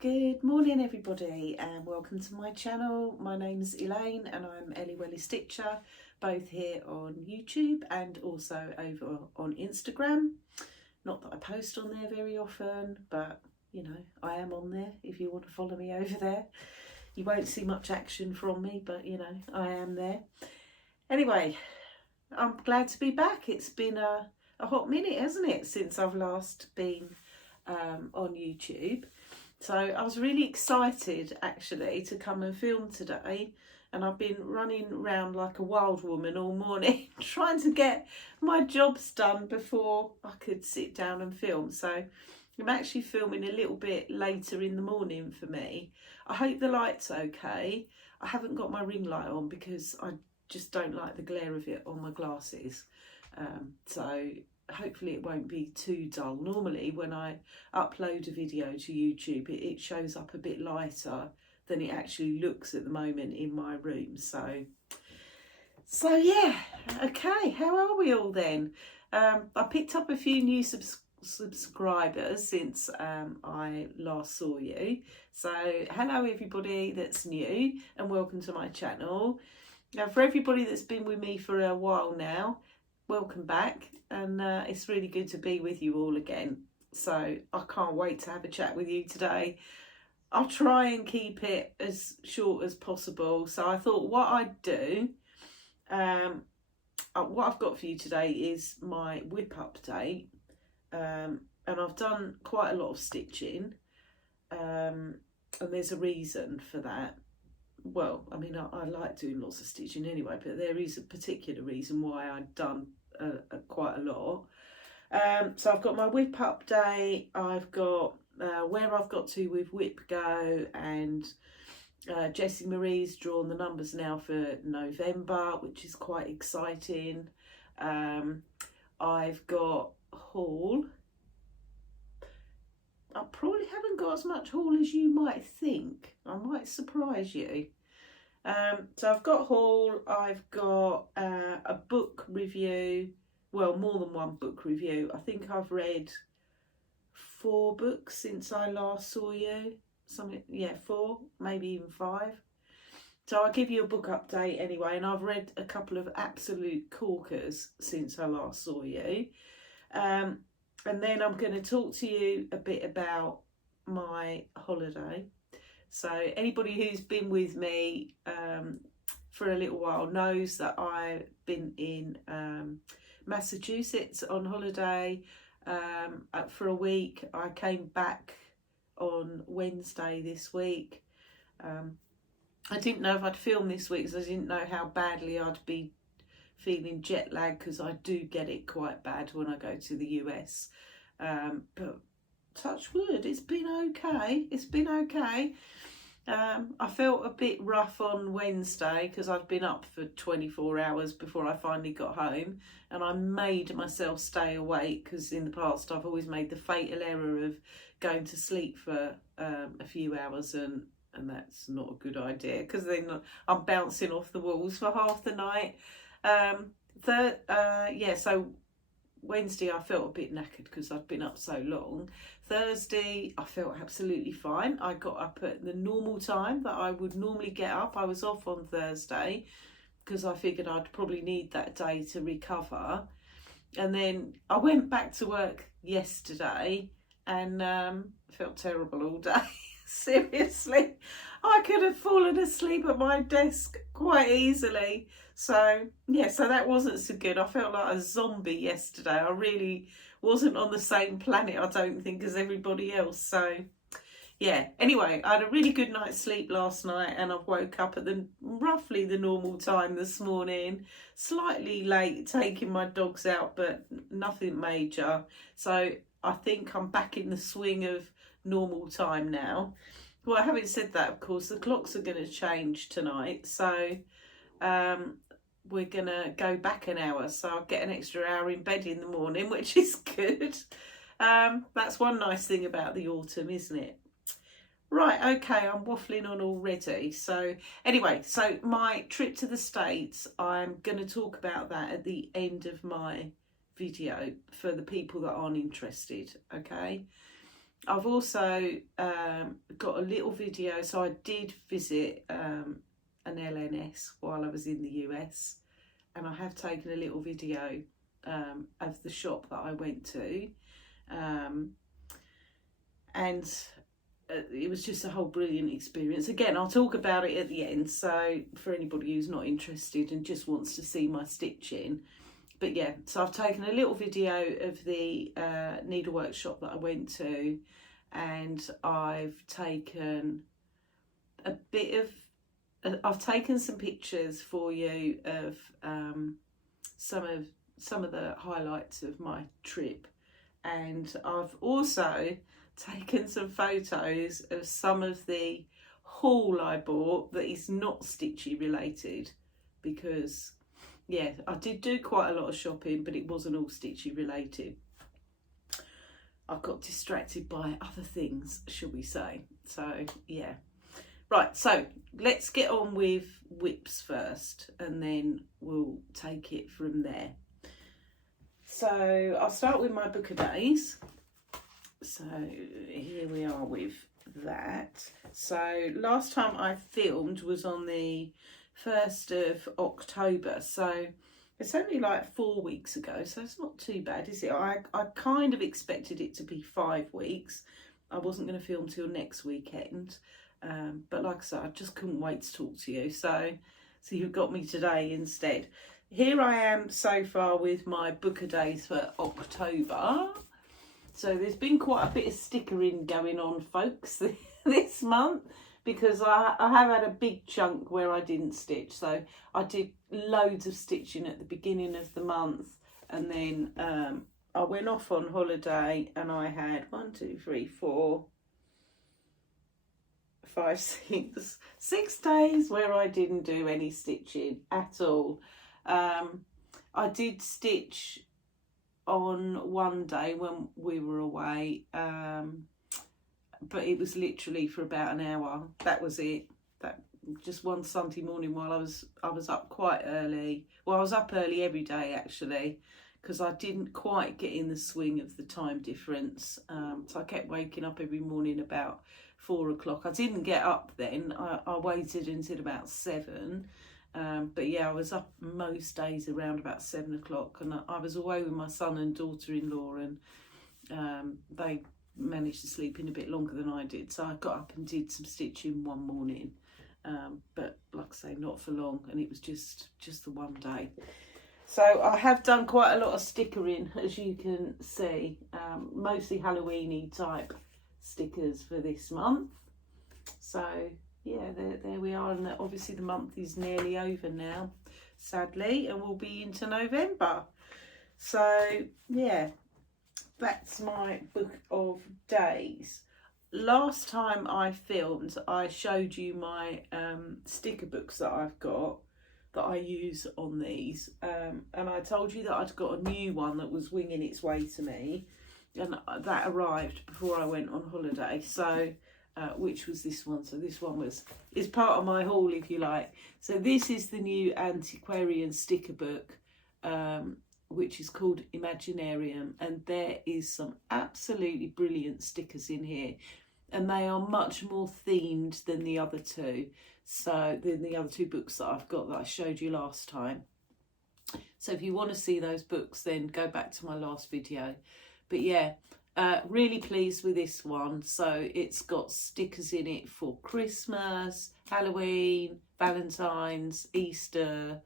Good morning everybody and welcome to my channel. My name's Elaine and I'm Ellie Welly Stitcher, both here on YouTube and also over on Instagram. Not that I post on there very often, but you know, I am on there if you want to follow me over there. You won't see much action from me, but you know, I am there. Anyway, I'm glad to be back. It's been a hot minute, hasn't it, since I've last been on YouTube. So I was really excited actually to come and film today, and I've been running around like a wild woman all morning trying to get my jobs done before I could sit down and film. So I'm actually filming a little bit later in the morning for me. I hope the light's okay. I haven't got my ring light on because I just don't like the glare of it on my glasses. So hopefully it won't be too dull. Normally when I upload a video to YouTube it shows up a bit lighter than it actually looks at the moment in my room. So yeah, okay, how are we all then? I picked up a few new subscribers since I last saw you. So hello everybody that's new and welcome to my channel. Now for everybody that's been with me for a while now, welcome back, and it's really good to be with you all again. So I can't wait to have a chat with you today. I'll try and keep it as short as possible. So I thought what I'd do, what I've got for you today is my WIP update, and I've done quite a lot of stitching, and there's a reason for that. Well, I mean, I like doing lots of stitching anyway, but there is a particular reason why I've done quite a lot. So I've got my WIP update, I've got where I've got to with WIPGO, and Jessie Marie's drawn the numbers now for November, which is quite exciting. I've got haul. I probably haven't got as much haul as you might think. I might surprise you. So I've got haul, I've got a book review, well, more than one book review. I think I've read 4 books since I last saw you. Something, yeah, 4, maybe even 5. So I'll give you a book update anyway, and I've read a couple of absolute corkers since I last saw you. And then I'm going to talk to you a bit about my holiday. So anybody who's been with me for a little while knows that I've been in Massachusetts on holiday for a week. I came back on Wednesday this week. I didn't know if I'd film this week because I didn't know how badly I'd be feeling jet lag, because I do get it quite bad when I go to the US. But touch wood, it's been okay. It's been okay. I felt a bit rough on Wednesday because I'd been up for 24 hours before I finally got home, and I made myself stay awake because in the past I've always made the fatal error of going to sleep for a few hours, and that's not a good idea because then I'm bouncing off the walls for half the night. Yeah, so Wednesday I felt a bit knackered because I'd been up so long. Thursday I felt absolutely fine. I got up at the normal time that I would normally get up. I was off on Thursday because I figured I'd probably need that day to recover. And then I went back to work yesterday and felt terrible all day. Seriously, I could have fallen asleep at my desk quite easily. So yeah, so that wasn't so good. I felt like a zombie yesterday. I really wasn't on the same planet, I don't think, as everybody else. So yeah, anyway, I had a really good night's sleep last night, and I've woke up at roughly the normal time this morning. Slightly late taking my dogs out, but nothing major. So I think I'm back in the swing of normal time now. Well, having said that, of course, the clocks are going to change tonight. So we're going to go back an hour. So I'll get an extra hour in bed in the morning, which is good. That's one nice thing about the autumn, isn't it? Right, okay, I'm waffling on already. So anyway, so my trip to the States, I'm going to talk about that at the end of my video for the people that aren't interested, okay? I've also got a little video. So I did visit an LNS while I was in the US, and I have taken a little video of the shop that I went to, and it was just a whole brilliant experience. Again, I'll talk about it at the end, so for anybody who's not interested and just wants to see my stitching. But yeah, so I've taken a little video of the needlework shop that I went to, and I've taken a bit of, I've taken some pictures for you of some of the highlights of my trip, and I've also taken some photos of some of the haul I bought that is not stitchy related, because yeah, I did do quite a lot of shopping, but it wasn't all stitchy related. I got distracted by other things, shall we say. So yeah, right, so let's get on with WIPs first, and then we'll take it from there. So I'll start with my book of days. So here we are with that. So last time I filmed was on the 1st of October, so it's only like 4 weeks ago, so it's not too bad, is it? I kind of expected it to be 5 weeks. I wasn't going to film till next weekend, but like I said, I just couldn't wait to talk to you, so you've got me today instead. Here I am so far with my book of days for October. So there's been quite a bit of stickering going on, folks, this month, because I have had a big chunk where I didn't stitch. So I did loads of stitching at the beginning of the month, and then I went off on holiday, and I had 1, 2, 3, 4, 5, 6 days where I didn't do any stitching at all. I did stitch on one day when we were away, but it was literally for about an hour. That was it. That just one Sunday morning while I was up quite early. Well, I was up early every day actually, because I didn't quite get in the swing of the time difference. So I kept waking up every morning about 4 o'clock. I didn't get up then. I waited until about 7. But yeah, I was up most days around about 7 o'clock, and I was away with my son and daughter-in-law, and they managed to sleep in a bit longer than I did, so I got up and did some stitching one morning, but like I say, not for long, and it was just the one day. So I have done quite a lot of stickering, as you can see, mostly Halloween-y type stickers for this month. So yeah, there we are, and obviously the month is nearly over now, sadly, and we'll be into November. So yeah, that's my book of days. Last time I filmed, I showed you my sticker books that I've got that I use on these, and I told you that I'd got a new one that was winging its way to me, and that arrived before I went on holiday. So which was this one. So this one is part of my haul, if you like. So this is the new antiquarian sticker book, which is called Imaginarium, and there is some absolutely brilliant stickers in here, and they are much more themed than the other two. So than the other two books that I've got that I showed you last time. So if you want to see those books, then go back to my last video. But yeah, really pleased with this one. So it's got stickers in it for Christmas, Halloween, Valentine's, Easter,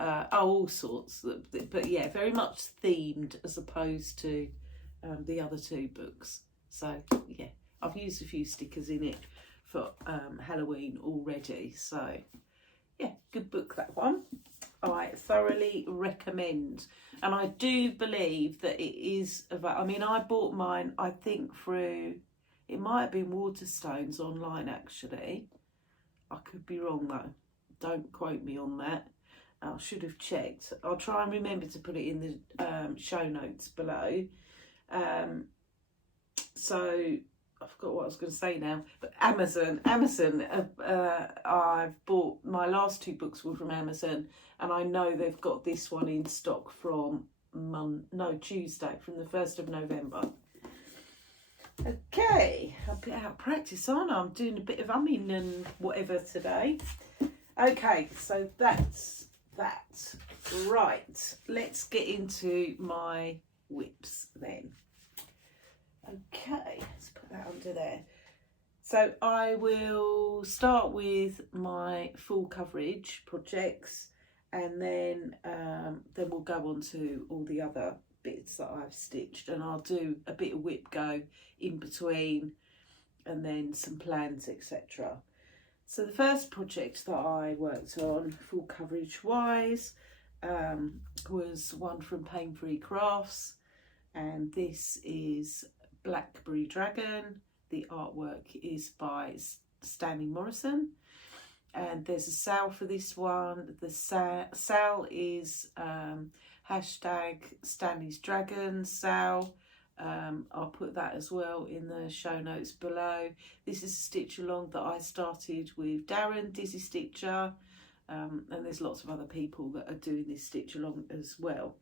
all sorts. But yeah, very much themed as opposed to the other two books. So yeah, I've used a few stickers in it for Halloween already. So yeah, good book, that one. I thoroughly recommend, and I do believe that it is I mean, I bought mine, I think through, it might have been Waterstones online actually. I could be wrong though, don't quote me on that. I should have checked. I'll try and remember to put it in the show notes below. So I forgot what I was going to say now, but Amazon, I've bought, my last two books were from Amazon, and I know they've got this one in stock from Tuesday, from the 1st of November. Okay, a bit out of practice, aren't I? I'm doing a bit of umming and whatever today. Okay, so that's that. Right, let's get into my whips then. Okay, let's put that under there. So I will start with my full coverage projects, and then we'll go on to all the other bits that I've stitched, and I'll do a bit of WIPGO in between, and then some plans, etc. So the first project that I worked on, full coverage wise, was one from Pain Free Crafts, and this is Blackberry Dragon. The artwork is by Stanley Morrison, and there's a sale for this one. The sale is hashtag Stanley's Dragon sale. I'll put that as well in the show notes below. This is a stitch along that I started with Darren, Dizzy Stitcher, and there's lots of other people that are doing this stitch along as well.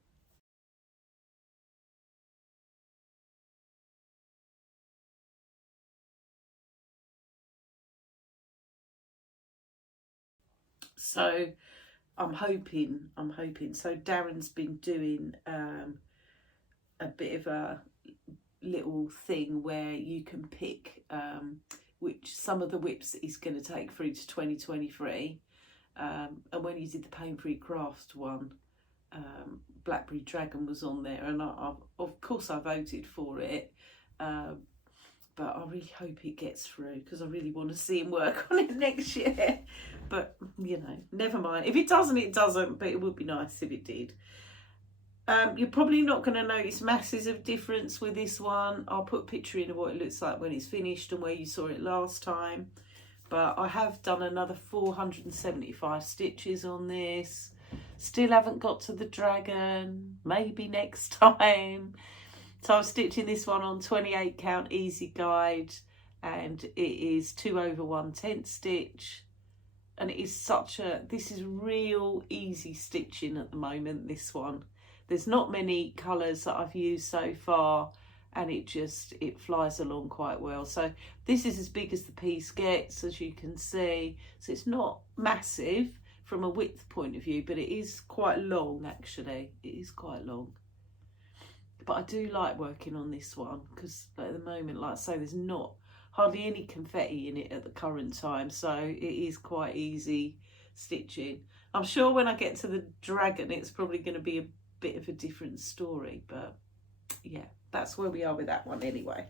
So I'm hoping. So Darren's been doing a bit of a little thing where you can pick which some of the whips is going to take through to 2023. And when he did the Pain Free Craft one, Blackberry Dragon was on there, and I of course I voted for it. But I really hope it gets through, because I really want to see him work on it next year. But, you know, never mind. If it doesn't, it doesn't. But it would be nice if it did. You're probably not going to notice masses of difference with this one. I'll put a picture in of what it looks like when it's finished and where you saw it last time. But I have done another 475 stitches on this. Still haven't got to the dragon. Maybe next time. So I'm stitching this one on 28 count easy guide, and it is 2/1/10 stitch, and it is this is real easy stitching at the moment, this one. There's not many colours that I've used so far, and it flies along quite well. So this is as big as the piece gets, as you can see. So it's not massive from a width point of view, but it is quite long actually. It is quite long. But I do like working on this one because at the moment, like I say, there's not hardly any confetti in it at the current time. So it is quite easy stitching. I'm sure when I get to the dragon, it's probably going to be a bit of a different story. But yeah, that's where we are with that one anyway.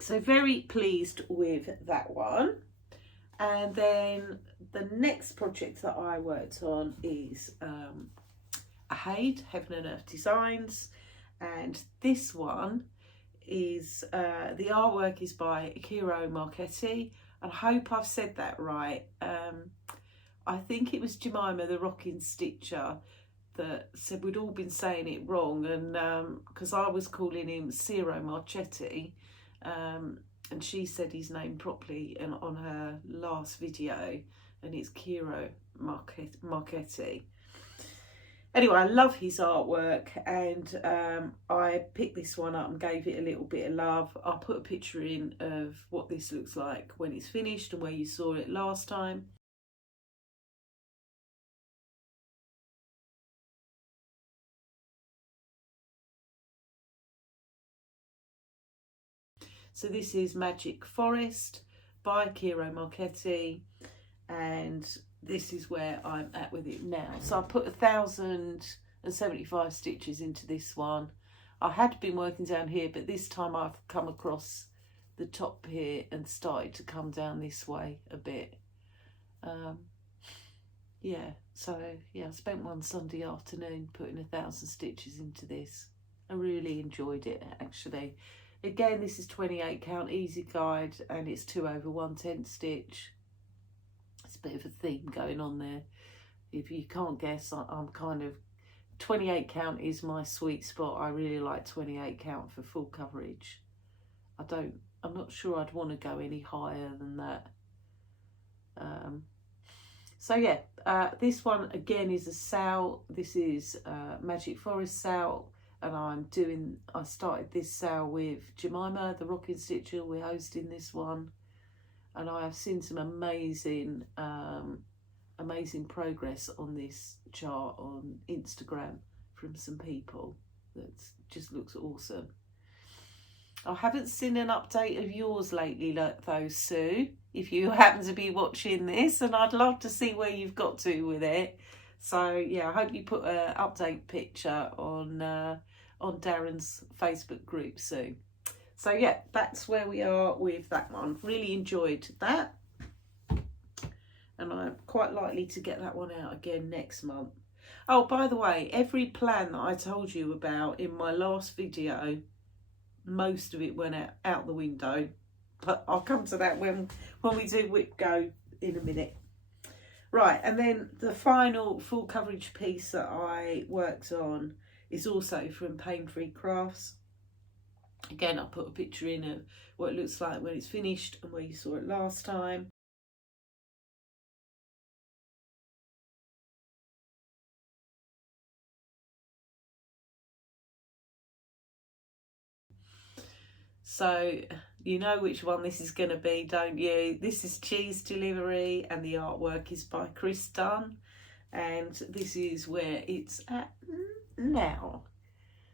So very pleased with that one. And then the next project that I worked on is Ahade, Heaven and Earth Designs, and this one is the artwork is by Chromatic Alchemy, and I hope I've said that right. I think it was Jemima the Rocking Stitcher that said we'd all been saying it wrong, and because I was calling him Ciro Marchetti, and she said his name properly and on her last video, and it's Chromatic Alchemy. Anyway, I love his artwork, and I picked this one up and gave it a little bit of love. I'll put a picture in of what this looks like when it's finished and where you saw it last time. So this is Magic Forest by Chromatic Alchemy, and this is where I'm at with it now. So I put 1,075 stitches into this one. I had been working down here, but this time I've come across the top here and started to come down this way a bit. Yeah, so yeah, I spent one Sunday afternoon putting 1,000 stitches into this. I really enjoyed it actually. Again, this is 28 count easy guide, and it's 2/1/10 stitch. It's a bit of a theme going on there. If you can't guess, I'm kind of 28 count is my sweet spot. I really like 28 count for full coverage. I'm not sure I'd want to go any higher than that. So yeah, this one again is a sal. This is Magic Forest sal, and I started this sale with Jemima, the Rocking Stitcher. We're hosting this one, and I have seen some amazing amazing progress on this chart on Instagram from some people. That just looks awesome. I haven't seen an update of yours lately though, Sue, if you happen to be watching this, and I'd love to see where you've got to with it. So yeah, I hope you put an update picture on Darren's Facebook group, Sue. So yeah, that's where we are with that one. Really enjoyed that, and I'm quite likely to get that one out again next month. Oh, by the way, every plan that I told you about in my last video, most of it went out the window, but I'll come to that when we do WIPGO in a minute. Right, and then the final full coverage piece that I worked on is also from Pain Free Crafts. Again, I'll put a picture in of what it looks like when it's finished and where you saw it last time. So you know which one this is going to be, don't you? This is Cheese Delivery, and the artwork is by Chris Dunn, and this is where it's at now.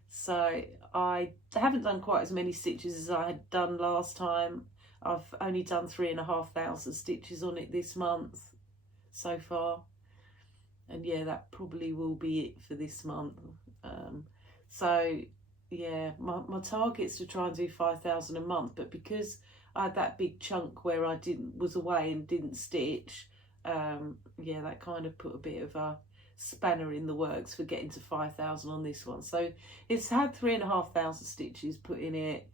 So I haven't done quite as many stitches as I had done last time. I've only done 3,500 stitches on it this month so far, and yeah, that probably will be it for this month. So yeah, my target's to try and do 5,000 a month, but because I had that big chunk where I was away and didn't stitch, yeah, that kind of put a bit of a spanner in the works for getting to 5,000 on this one. So it's had 3,500 stitches put in it,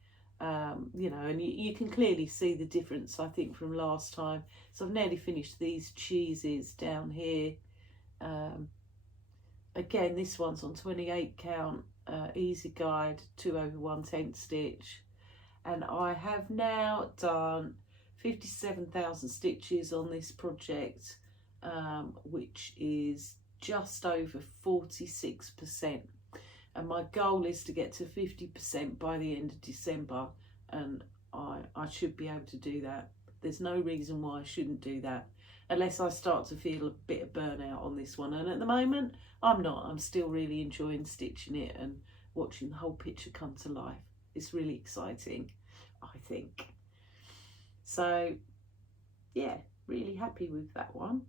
you know, and you can clearly see the difference, I think, from last time. So I've nearly finished these cheeses down here. Again, this one's on 28 count. Easy guide, 2/110 stitch, and I have now done 57,000 stitches on this project, which is just over 46%, and my goal is to get to 50% by the end of December, and I should be able to do that. There's no reason why I shouldn't do that, unless I start to feel a bit of burnout on this one, and at the moment I'm not. I'm still really enjoying stitching it and watching the whole picture come to life. It's really exciting, I think. So yeah, really happy with that one.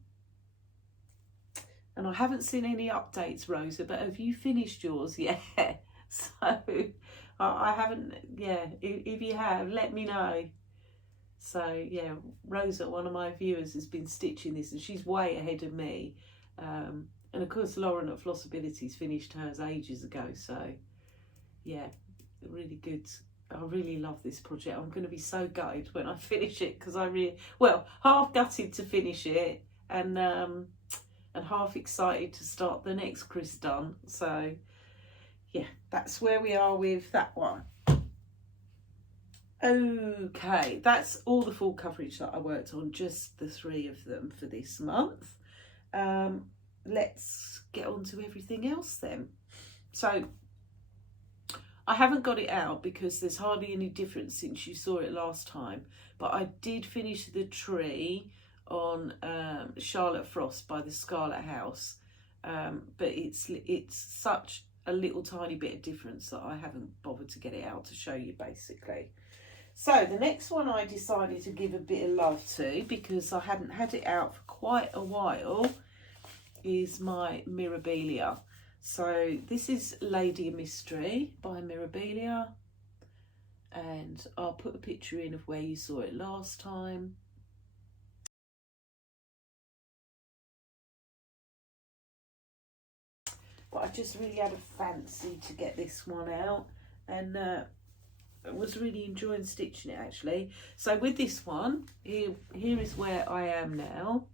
And I haven't seen any updates, Rosa, but have you finished yours? Yeah. So I haven't. Yeah, if you have, let me know. So yeah, Rosa, one of my viewers, has been stitching this, and she's way ahead of me. And of course, Lauren at Flossability's finished hers ages ago. So yeah, really good. I really love this project. I'm going to be so gutted when I finish it, because half gutted to finish it, and half excited to start the next Chris Dunn. So yeah, that's where we are with that one. Okay, that's all the full coverage that I worked on, just the 3 of them for this month. Let's get on to everything else then. So I haven't got it out because there's hardly any difference since you saw it last time, but I did finish the tree on Charlotte Frost by the Scarlet House, but it's such a little tiny bit of difference that I haven't bothered to get it out to show you, basically. So the next one I decided to give a bit of love to, because I hadn't had it out for quite a while, is my Mirabilia. So this is Lady of Mystery by Mirabilia, and I'll put a picture in of where you saw it last time. But I just really had a fancy to get this one out, and I was really enjoying stitching it, actually. So with this one, here is where I am now.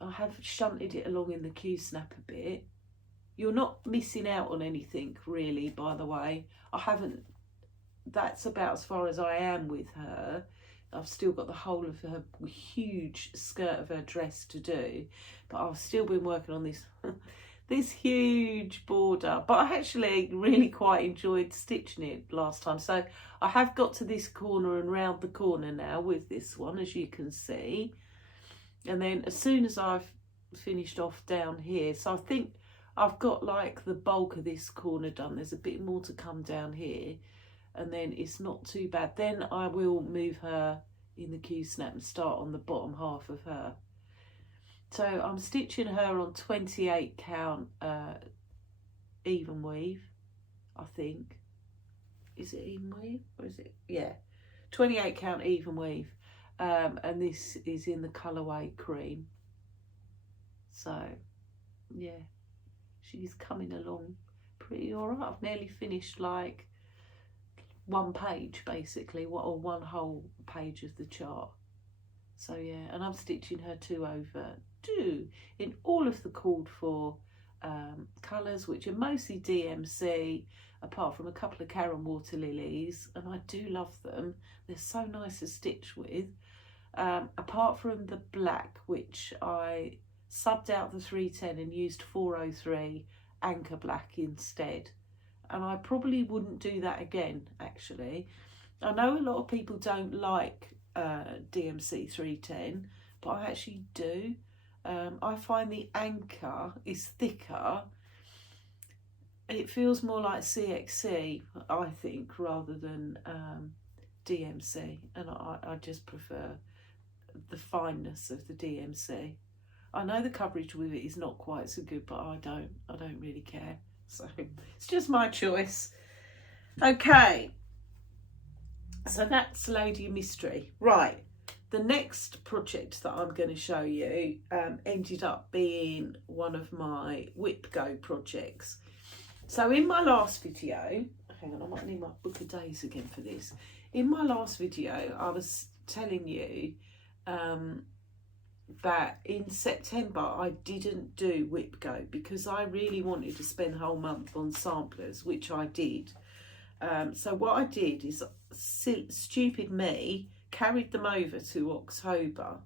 I have shunted it along in the Q-snap a bit. You're not missing out on anything, really, by the way. That's about as far as I am with her. I've still got the whole of her huge skirt of her dress to do, but I've still been working on this this huge border, but I actually really quite enjoyed stitching it last time. So I have got to this corner and round the corner now with this one, as you can see. And then as soon as I've finished off down here, so I think I've got like the bulk of this corner done. There's a bit more to come down here, and then it's not too bad. Then I will move her in the Q-snap and start on the bottom half of her. So I'm stitching her on 28 count even weave, I think. Is it even weave or is it? Yeah, 28 count even weave. And this is in the colourway cream. So yeah, she's coming along pretty all right. I've nearly finished like one page basically, or one whole page of the chart. So yeah, and I'm stitching her 2/2 in all of the called for colours, which are mostly DMC, apart from a couple of Karen water lilies, and I do love them. They're so nice to stitch with. Apart from the black, which I subbed out the 310 and used 403 anchor black instead. And I probably wouldn't do that again, actually. I know a lot of people don't like DMC 310, but I actually do. I find the anchor is thicker. It feels more like CXC, I think, rather than DMC, and I just prefer the fineness of the DMC. I know the coverage with it is not quite so good, but I don't really care. So it's just my choice. Okay, so that's Lady of Mystery. Right, the next project that I'm going to show you ended up being one of my WIPGO projects. So in my last video, hang on, I might need my book of days again for this. In my last video, I was telling you that in September I didn't do WIPGO because I really wanted to spend a whole month on samplers, which I did. So what I did is, stupid me, carried them over to October,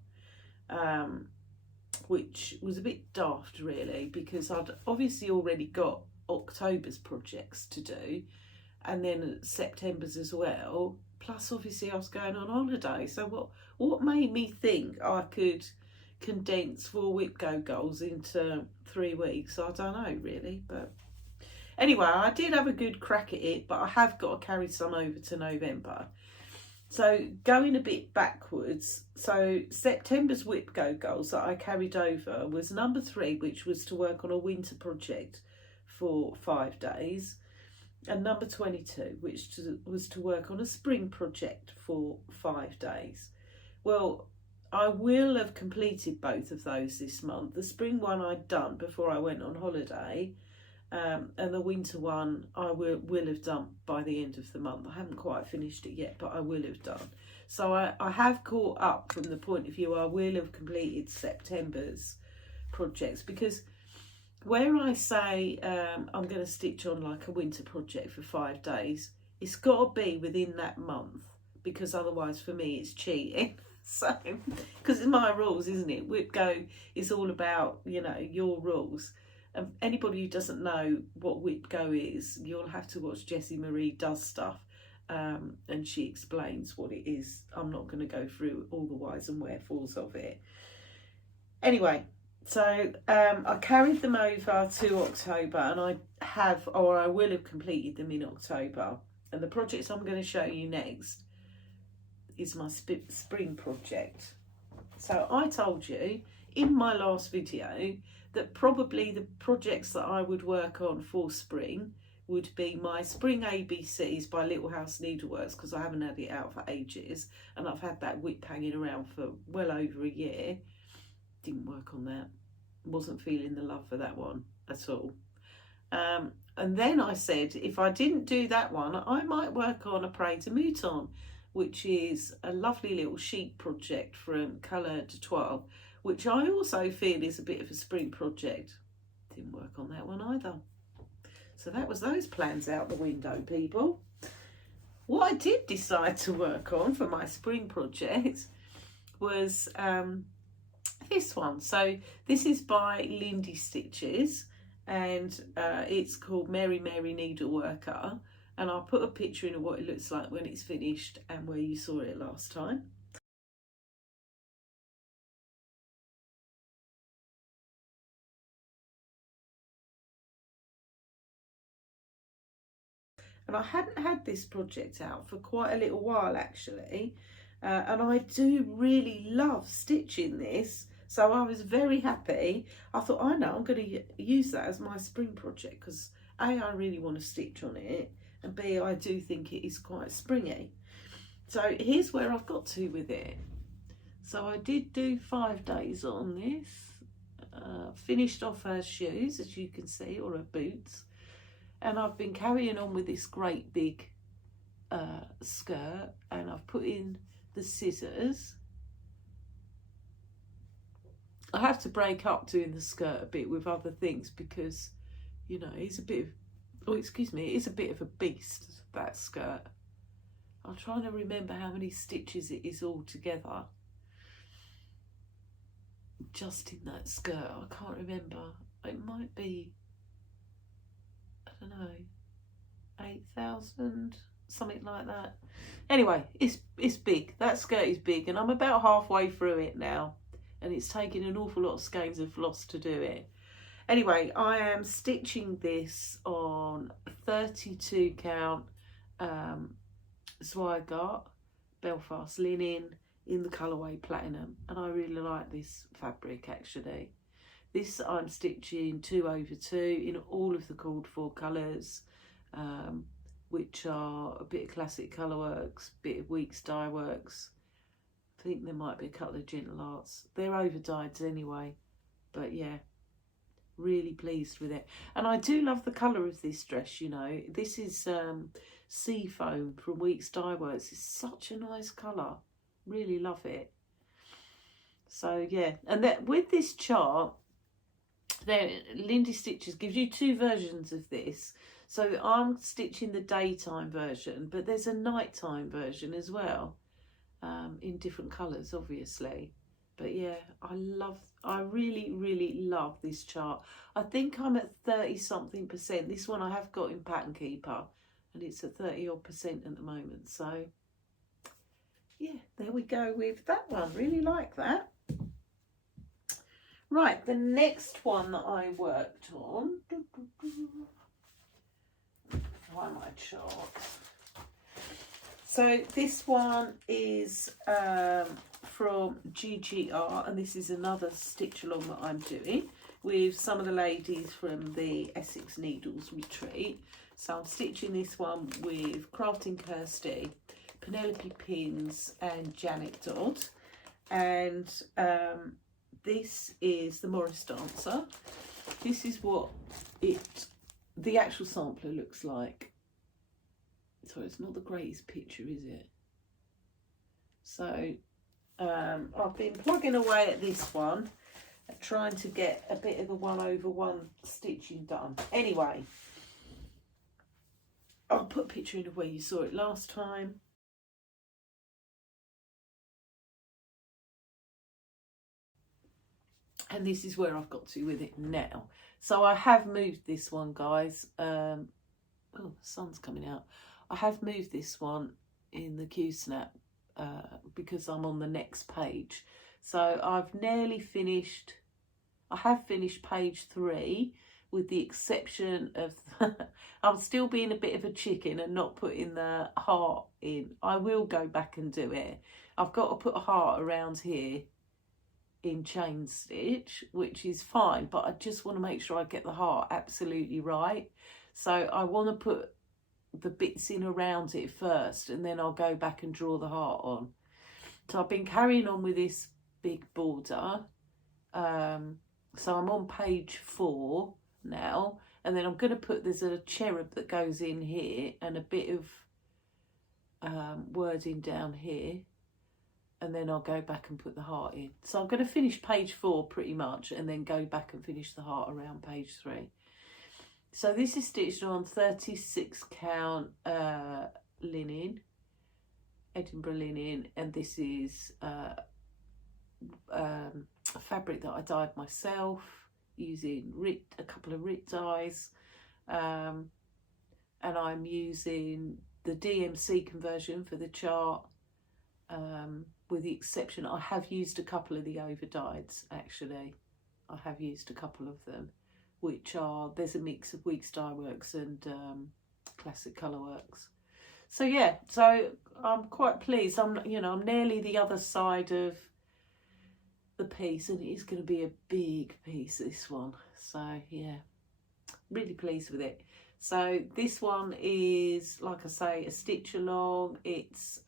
which was a bit daft really, because I'd obviously already got October's projects to do, and then September's as well, plus obviously I was going on holiday. So what made me think I could condense 4 WIPGO goals into 3 weeks? I don't know really, but anyway, I did have a good crack at it, but I have got to carry some over to November. So going a bit backwards, so September's WIPGO goals that I carried over was number 3, which was to work on a winter project for 5 days, and number 22, which was to work on a spring project for 5 days. Well, I will have completed both of those this month. The spring one I'd done before I went on holiday, and the winter one I will have done by the end of the month. I haven't quite finished it yet, but I will have done. So I have caught up from the point of view I will have completed September's projects, because where I say I'm going to stitch on like a winter project for 5 days, it's got to be within that month, because otherwise for me it's cheating. So, because it's my rules, isn't it? WIPGO is all about, you know, your rules. And anybody who doesn't know what WIPGO is, you'll have to watch Jessie Marie Does Stuff, and she explains what it is. I'm not going to go through all the whys and wherefores of it. Anyway, so I carried them over to October, and I will have completed them in October. And the projects I'm going to show you next is my spring project. So I told you in my last video that probably the projects that I would work on for spring would be my spring ABCs by Little House Needleworks, because I haven't had it out for ages, and I've had that WIP hanging around for well over a year. Didn't work on that. Wasn't feeling the love for that one at all. And then I said if I didn't do that one, I might work on a Prey de Mouton, which is a lovely little sheet project from Colour de Toile, which I also feel is a bit of a spring project. Didn't work on that one either. So that was those plans out the window, people. What I did decide to work on for my spring project was this one. So this is by Lindy Stitches, and it's called Mary Mary Needleworker, and I'll put a picture in of what it looks like when it's finished and where you saw it last time. And I hadn't had this project out for quite a little while actually, and I do really love stitching this, so I was very happy. I thought, I know, I'm going to use that as my spring project because A, I really want to stitch on it, and B, I do think it is quite springy. So here's where I've got to with it. So I did do 5 days on this, finished off her shoes, as you can see, or her boots. And I've been carrying on with this great big skirt, and I've put in the scissors. I have to break up doing the skirt a bit with other things because, you know, it's a bit of, oh, excuse me, it is a bit of a beast, that skirt. I'm trying to remember how many stitches it is all together. Just in that skirt, I can't remember. It might be, I don't know, 8,000, something like that. Anyway, it's big. That skirt is big, and I'm about halfway through it now, and it's taken an awful lot of skeins of floss to do it. Anyway, I am stitching this on 32 count Zweigart Belfast linen in the colourway Platinum, and I really like this fabric actually. This I'm stitching 2/2 in all of the called for colours, which are a bit of Classic Colourworks, bit of Weeks Dye Works. I think there might be a couple of Gentle Arts. They're over dyed anyway, but yeah, really pleased with it. And I do love the colour of this dress, you know. This is Seafoam from Weeks Dye Works. It's such a nice colour. Really love it. So yeah, and that with this chart, there Lindy Stitches gives you 2 versions of this. So I'm stitching the daytime version, but there's a nighttime version as well, in different colours obviously. But yeah, I really love this chart. I think I'm at 30 something percent. This one I have got in Pattern Keeper, and it's at 30 odd percent at the moment. So yeah, there we go with that one. Really like that. Right, the next one that I worked on, find my chart. So this one is from GGR, and this is another stitch along that I'm doing with some of the ladies from the Essex Needles retreat. So I'm stitching this one with Crafting Kirsty, Penelope Pins and Janet Dodd, and this is the Morris Dancer. This is what the actual sampler looks like. So it's not the greatest picture, is it? So I've been plugging away at this one, trying to get a bit of the 1/1 stitching done. Anyway, I'll put a picture in of where you saw it last time. And this is where I've got to with it now. So I have moved this one, guys. Oh, the sun's coming out. I have moved this one in the Q-snap because I'm on the next page. So I've nearly finished. I have finished page 3, with the exception of I'm still being a bit of a chicken and not putting the heart in. I will go back and do it. I've got to put a heart around here in chain stitch, which is fine, but I just want to make sure I get the heart absolutely right. So I want to put the bits in around it first, and then I'll go back and draw the heart on. So I've been carrying on with this big border. So I'm on page 4 now, and then I'm going to put, there's a cherub that goes in here and a bit of wording down here, and then I'll go back and put the heart in. So I'm going to finish page 4 pretty much, and then go back and finish the heart around page 3. So this is stitched on 36 count linen, Edinburgh linen, and this is a fabric that I dyed myself. using a couple of RIT dyes, and I'm using the DMC conversion for the chart, with the exception, I have used a couple of the overdyes actually. I have used a couple of them, which are, there's a mix of Weeks Dye Works and Classic Colourworks. So yeah, so I'm quite pleased. I'm nearly the other side of the piece, and it is going to be a big piece, this one. So yeah, really pleased with it. So this one is, like I say, a stitch along. It's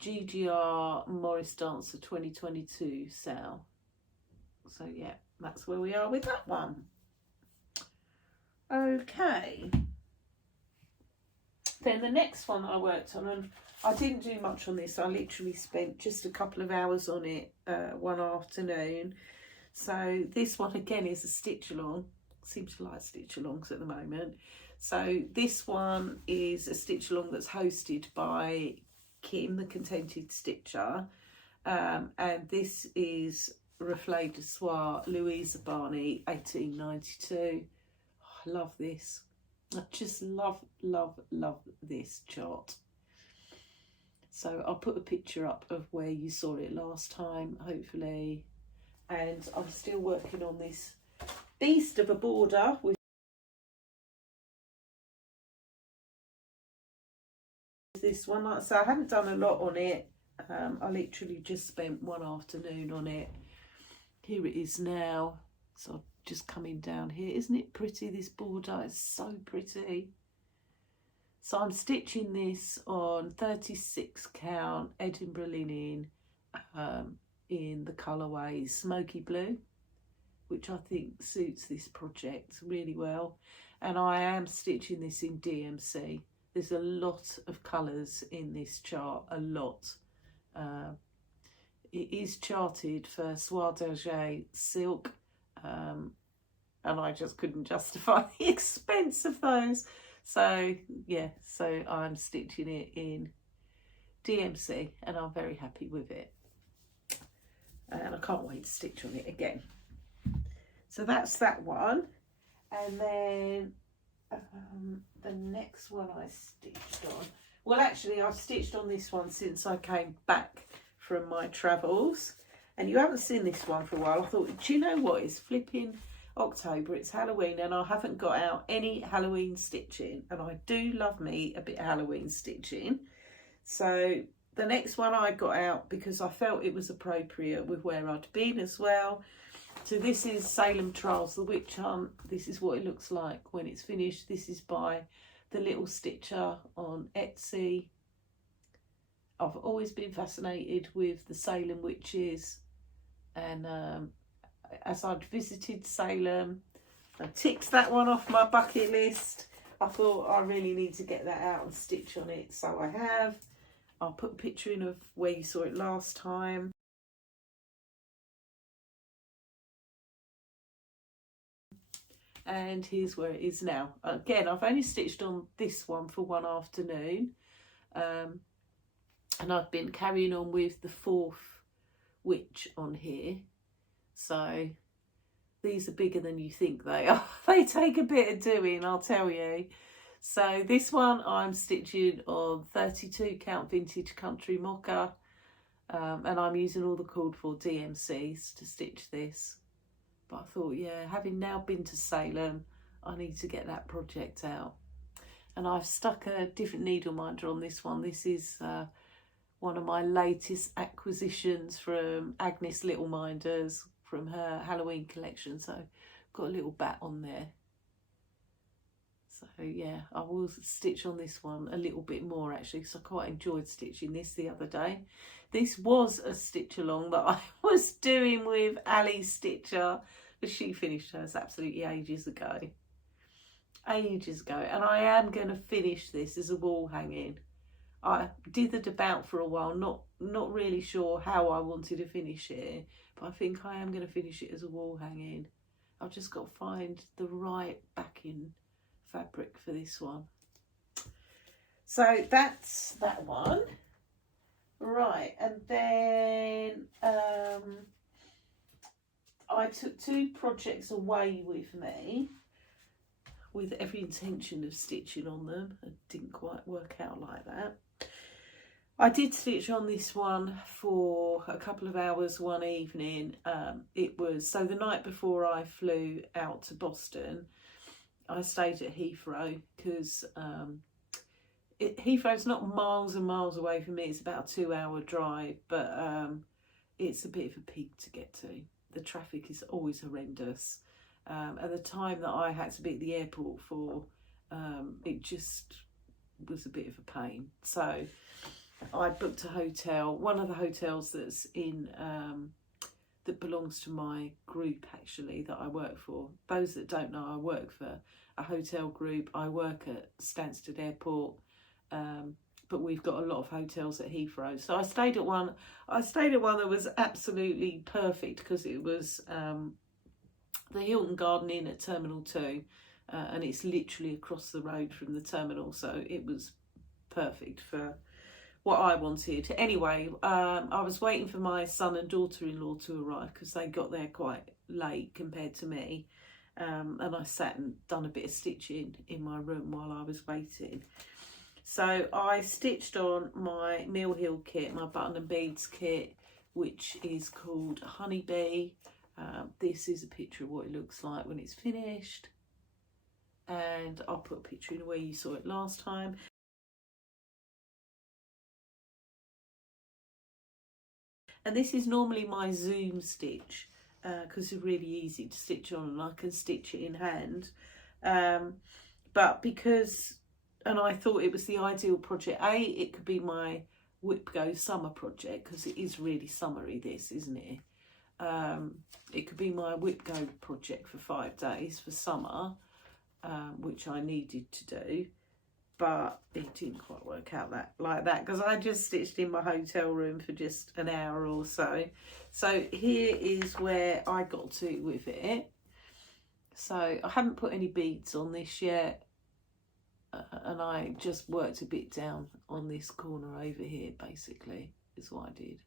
GGR Morris Dancer 2022 sale. So yeah, that's where we are with that one. Okay. Then the next one I worked on, and I didn't do much on this. I literally spent just a couple of hours on it one afternoon. So this one again is a stitch along. Seems to like stitch alongs at the moment. So this one is a stitch along that's hosted by Kim, the Contented Stitcher, and this is Reflet de Soie, Louisa Barney, 1892. Oh, I love this. I just love this chart. So I'll put a picture up of where you saw it last time, hopefully. And I'm still working on this beast of a border with this one. Like I say, I haven't done a lot on it. I literally just spent one afternoon on it. Here it is now. So I'm just coming down here. Isn't it pretty, this border? It's so pretty. So I'm stitching this on 36 count Edinburgh linen in the colourway Smoky Blue, which I think suits this project really well. And I am stitching this in DMC. There's a lot of colours in this chart, a lot. It is charted for Soie d'Alger silk, and I just couldn't justify the expense of those. So yeah, so I'm stitching it in DMC and I'm very happy with it. And I can't wait to stitch on it again. So that's that one. And then the next one I stitched on, well actually I've stitched on this one since I came back from my travels, and you haven't seen this one for a while. I thought, do you know what, it's flipping October, it's Halloween, and I haven't got out any Halloween stitching, and I do love me a bit of Halloween stitching. So the next one I got out because I felt it was appropriate with where I'd been as well. So this is Salem Trials, the Witch Hunt. This is what it looks like when it's finished. This is by The Little Stitcher on Etsy. I've always been fascinated with the Salem witches, and as I'd visited Salem, I ticked that one off my bucket list. I thought I really need to get that out and stitch on it, so I have. I'll put a picture in of where you saw it last time. And here's where it is now. Again, I've only stitched on this one for one afternoon, and I've been carrying on with the fourth witch on here. So these are bigger than you think they are. They take a bit of doing, I'll tell you. So this one I'm stitching on 32 count Vintage Country Mocha, and I'm using all the called for DMCs to stitch this. But I thought, yeah, having now been to Salem, I need to get that project out. And I've stuck a different needle minder on this one. This is one of my latest acquisitions from Agnes Little Minders from her Halloween collection. So got a little bat on there. So yeah, I will stitch on this one a little bit more actually, because I quite enjoyed stitching this the other day. This was a stitch along that I was doing with Ali Stitcher, but she finished hers absolutely ages ago. And I am going to finish this as a wall hanging. I dithered about for a while, not really sure how I wanted to finish it, but I think I am going to finish it as a wall hanging. I've just got to find the right backing fabric for this one. So that's that one. Right, and then I took 2 projects away with me with every intention of stitching on them. It didn't quite work out like that. I did stitch on this one for a couple of hours one evening. It was, so the night before I flew out to Boston, I stayed at Heathrow because Heathrow's not miles and miles away from me. It's about a 2-hour drive, but it's a bit of a pig to get to. The traffic is always horrendous. And the time that I had to be at the airport for, it just was a bit of a pain. So I booked a hotel, one of the hotels that's in, that belongs to my group actually, that I work for. Those that don't know, I work for a hotel group. I work at Stansted Airport, but we've got a lot of hotels at Heathrow. So I stayed at one that was absolutely perfect because it was the Hilton Garden Inn at Terminal 2, and it's literally across the road from the terminal, so it was perfect for what I wanted. Anyway, I was waiting for my son and daughter-in-law to arrive because they got there quite late compared to me, and I sat and done a bit of stitching in my room while I was waiting. So I stitched on my Mill Hill kit, my button and beads kit, which is called Honeybee. This is a picture of what it looks like when it's finished, and I'll put a picture in where you saw it last time. And this is normally my zoom stitch because it's really easy to stitch on and I can stitch it in hand. But because, and I thought it was the ideal project. It could be my WIPGO summer project because it is really summery, this, isn't it? It could be my WIPGO project for 5 days for summer, which I needed to do. But it didn't quite work out like that because I just stitched in my hotel room for just an hour or so. So here is where I got to with it. So I haven't put any beads on this yet, and I just worked a bit down on this corner over here, basically, is what I did.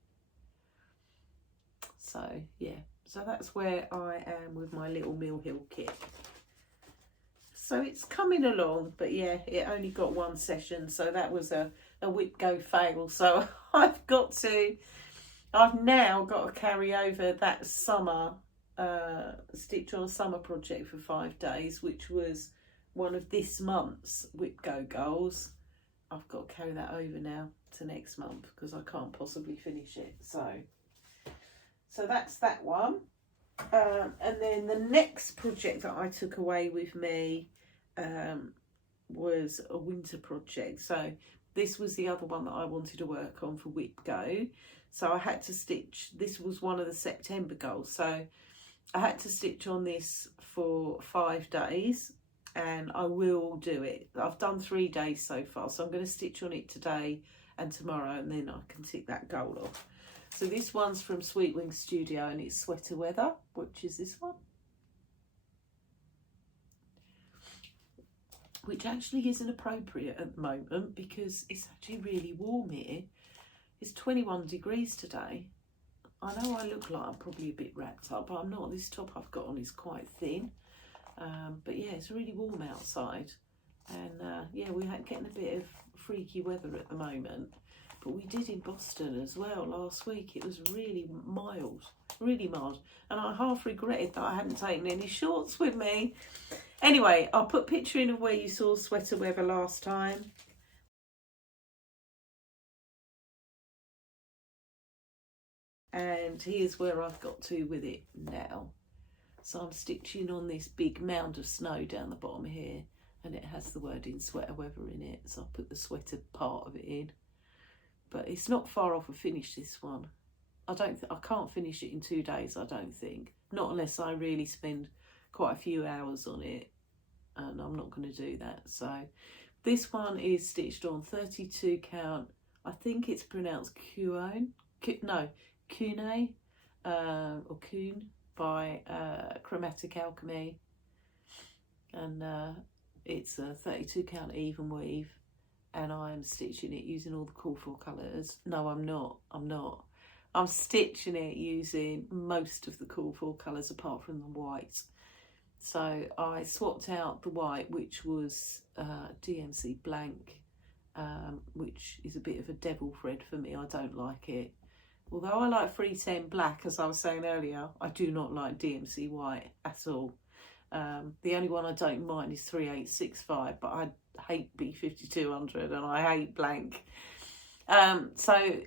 So yeah, so that's where I am with my little Mill Hill kit. So it's coming along, but yeah, it only got 1 session, so that was a WIPGO fail. So I've now got to carry over that summer, stitch on a summer project for 5 days, which was one of this month's WIPGO goals. I've got to carry that over now to next month because I can't possibly finish it. So that's that one. And then the next project that I took away with me was a winter project. So this was the other one that I wanted to work on for WIPGO. So I had to stitch, this was one of the September goals. So I had to stitch on this for 5 days and I will do it. I've done 3 days so far. So I'm going to stitch on it today and tomorrow and then I can tick that goal off. So this one's from Sweet Wing Studio and it's Sweater Weather, which is this one. Which actually isn't appropriate at the moment because it's actually really warm here. It's 21 degrees today. I know I look like I'm probably a bit wrapped up, but I'm not. This top I've got on is quite thin. But yeah, it's really warm outside. And yeah, we're getting a bit of freaky weather at the moment. But we did in Boston as well last week. It was really mild, and I half regretted that I hadn't taken any shorts with me. Anyway, I'll put a picture in of where you saw Sweater Weather last time. And here's where I've got to with it now. So I'm stitching on this big mound of snow down the bottom here, and it has the wording Sweater Weather in it. So I'll put the sweater part of it in. But it's not far off a finish, this one. I can't finish it in 2 days, I don't think. Not unless I really spend quite a few hours on it. And I'm not going to do that. So this one is stitched on 32 count. I think it's pronounced Cune, or Coon by Chromatic Alchemy. And it's a 32 count even weave. And I'm stitching it using all the cool 4 colours. No, I'm not. I'm stitching it using most of the Cool 4 colours apart from the white. So I swapped out the white, which was DMC Blank, which is a bit of a devil thread for me. I don't like it. Although I like 310 Black, as I was saying earlier, I do not like DMC White at all. The only one I don't mind is 3865, but I hate B5200 and I hate Blank. So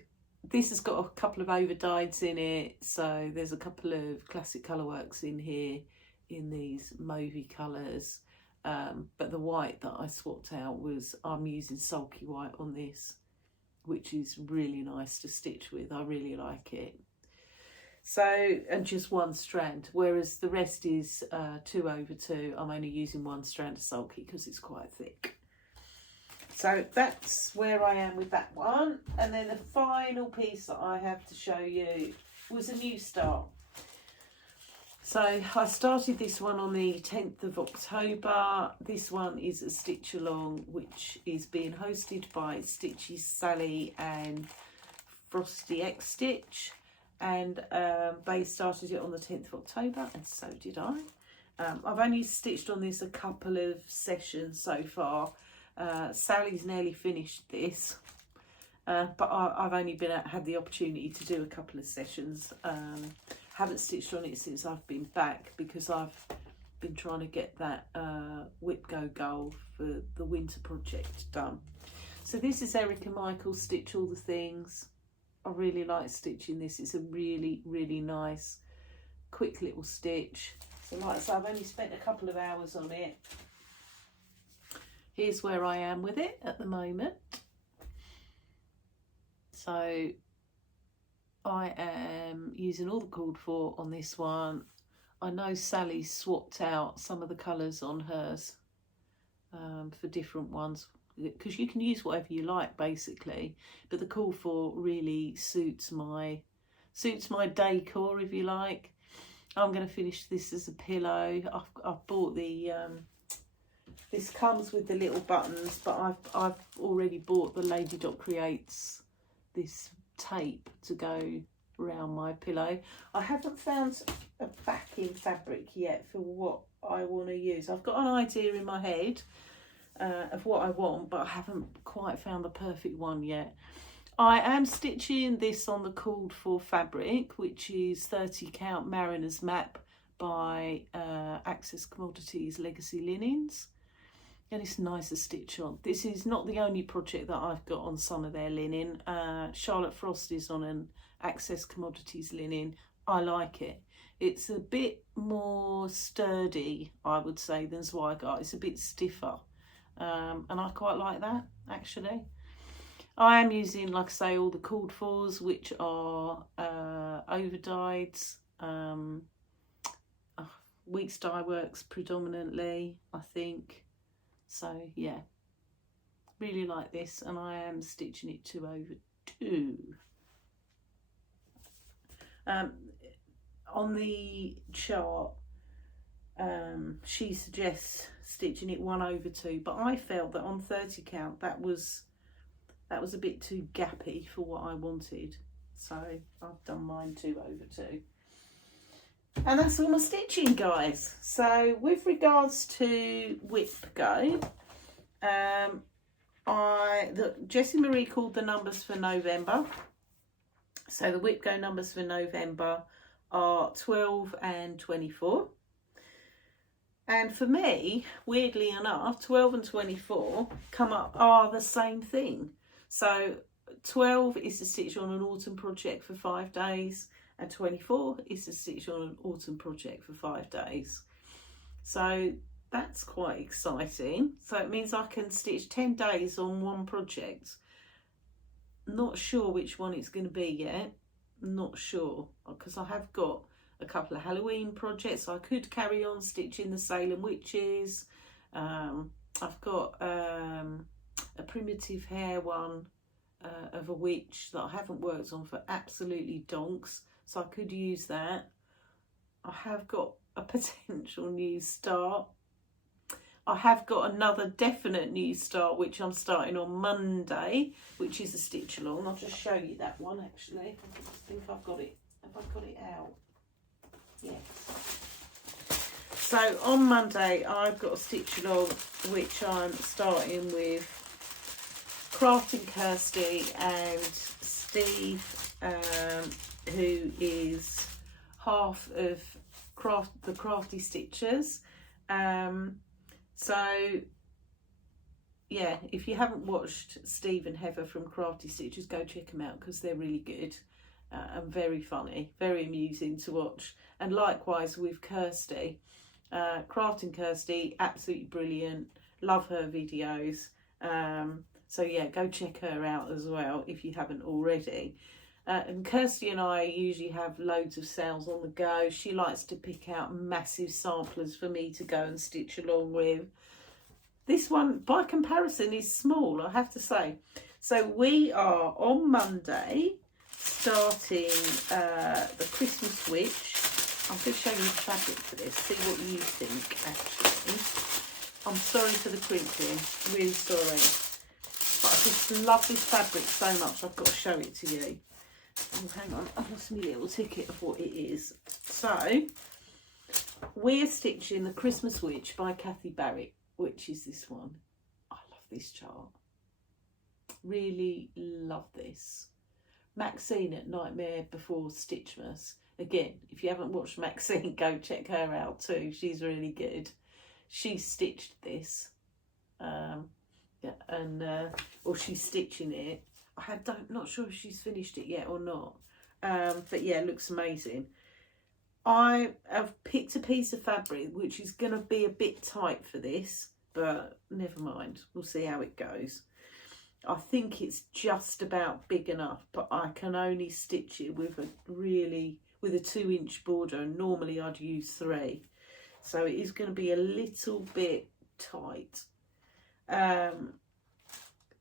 this has got a couple of overdyes in it. So there's a couple of classic colourworks in here in these mauvey colours. But the white that I swapped out was, I'm using sulky white on this, which is really nice to stitch with. I really like it. So, and just one strand, whereas the rest is 2/2. I'm only using one strand of sulky because it's quite thick. So that's where I am with that one. And then the final piece that I have to show you was a new start. So I started this one on the 10th of October. This one is a stitch along, which is being hosted by Stitchy Sally and Frosty X Stitch. And they started it on the 10th of October, and so did I. I've only stitched on this a couple of sessions so far. Sally's nearly finished this, but I've only had the opportunity to do a couple of sessions. Haven't stitched on it since I've been back because I've been trying to get that WIPGO goal for the winter project done. So this is Eric and Michael Stitch All the Things. I really like stitching this. It's a really, really nice, quick little stitch. So like I say, I've only spent a couple of hours on it. Here's where I am with it at the moment. So I am using all the called for on this one. I know Sally swapped out some of the colours on hers for different ones, because you can use whatever you like basically, but the call for really suits my decor, if you like. I'm going to finish this as a pillow. I've bought the this comes with the little buttons, but I've already bought the Lady Dot Creates this tape to go around my pillow. I haven't found a backing fabric yet for what I want to use. I've got an idea in my head of what I want, but I haven't quite found the perfect one yet. I am stitching this on the called for fabric, which is 30 count Mariner's Map by Access Commodities Legacy Linens, and it's nice to stitch on. This is not the only project that I've got on some of their linen. Charlotte Frost is on an Access Commodities linen. I like it. It's a bit more sturdy, I would say, than Zweigart. It's a bit stiffer. And I quite like that, actually. I am using, like I say, all the called fors, which are overdyed. Weeks Dye Works predominantly, I think. So, yeah. Really like this, and I am stitching it 2/2. On the chart, she suggests stitching it 1/2, but I felt that on 30 count that was a bit too gappy for what I wanted, so I've done mine 2/2. And that's all my stitching, guys. So with regards to WIPGO, Jessie Marie called the numbers for November. So the WIPGO numbers for November are 12 and 24. And for me, weirdly enough, 12 and 24 are the same thing. So 12 is to stitch on an autumn project for 5 days, and 24 is to stitch on an autumn project for 5 days. So that's quite exciting. So it means I can stitch 10 days on one project. Not sure which one it's going to be yet. Not sure, because I have got a couple of Halloween projects. I could carry on stitching the Salem Witches. I've got a primitive hair one of a witch that I haven't worked on for absolutely donks, so I could use that. I have got a potential new start. I have got another definite new start, which I'm starting on Monday, which is a stitch along. I'll just show you that one actually. I think I've got it. Have I got it out? Yes. So on Monday, I've got a stitch along, which I'm starting with Crafting Kirsty and Steve, who is half of the Crafty Stitchers. So yeah, if you haven't watched Steve and Heather from Crafty Stitchers, go check them out because they're really good and very funny, very amusing to watch. And likewise with Kirsty, Crafting Kirsty, absolutely brilliant. Love her videos. So yeah, go check her out as well if you haven't already. And Kirsty and I usually have loads of sales on the go. She likes to pick out massive samplers for me to go and stitch along with. This one, by comparison, is small, I have to say. So we are on Monday starting the Christmas Witch. I'm going to show you the fabric for this, see what you think actually. I'm sorry for the crinkling, really sorry. But I just love this fabric so much, I've got to show it to you. Oh, hang on, I've lost my little ticket of what it is. So, we're stitching the Christmas Witch by Kathy Barrett, which is this one. I love this chart. Really love this. Maxine at Nightmare Before Stitchmas. Again, if you haven't watched Maxine, go check her out too. She's really good. She stitched this. Yeah, and or she's stitching it. Not sure if she's finished it yet or not. But yeah, it looks amazing. I have picked a piece of fabric which is going to be a bit tight for this, but never mind. We'll see how it goes. I think it's just about big enough, but I can only stitch it with a 2-inch border, and normally I'd use 3. So it is going to be a little bit tight.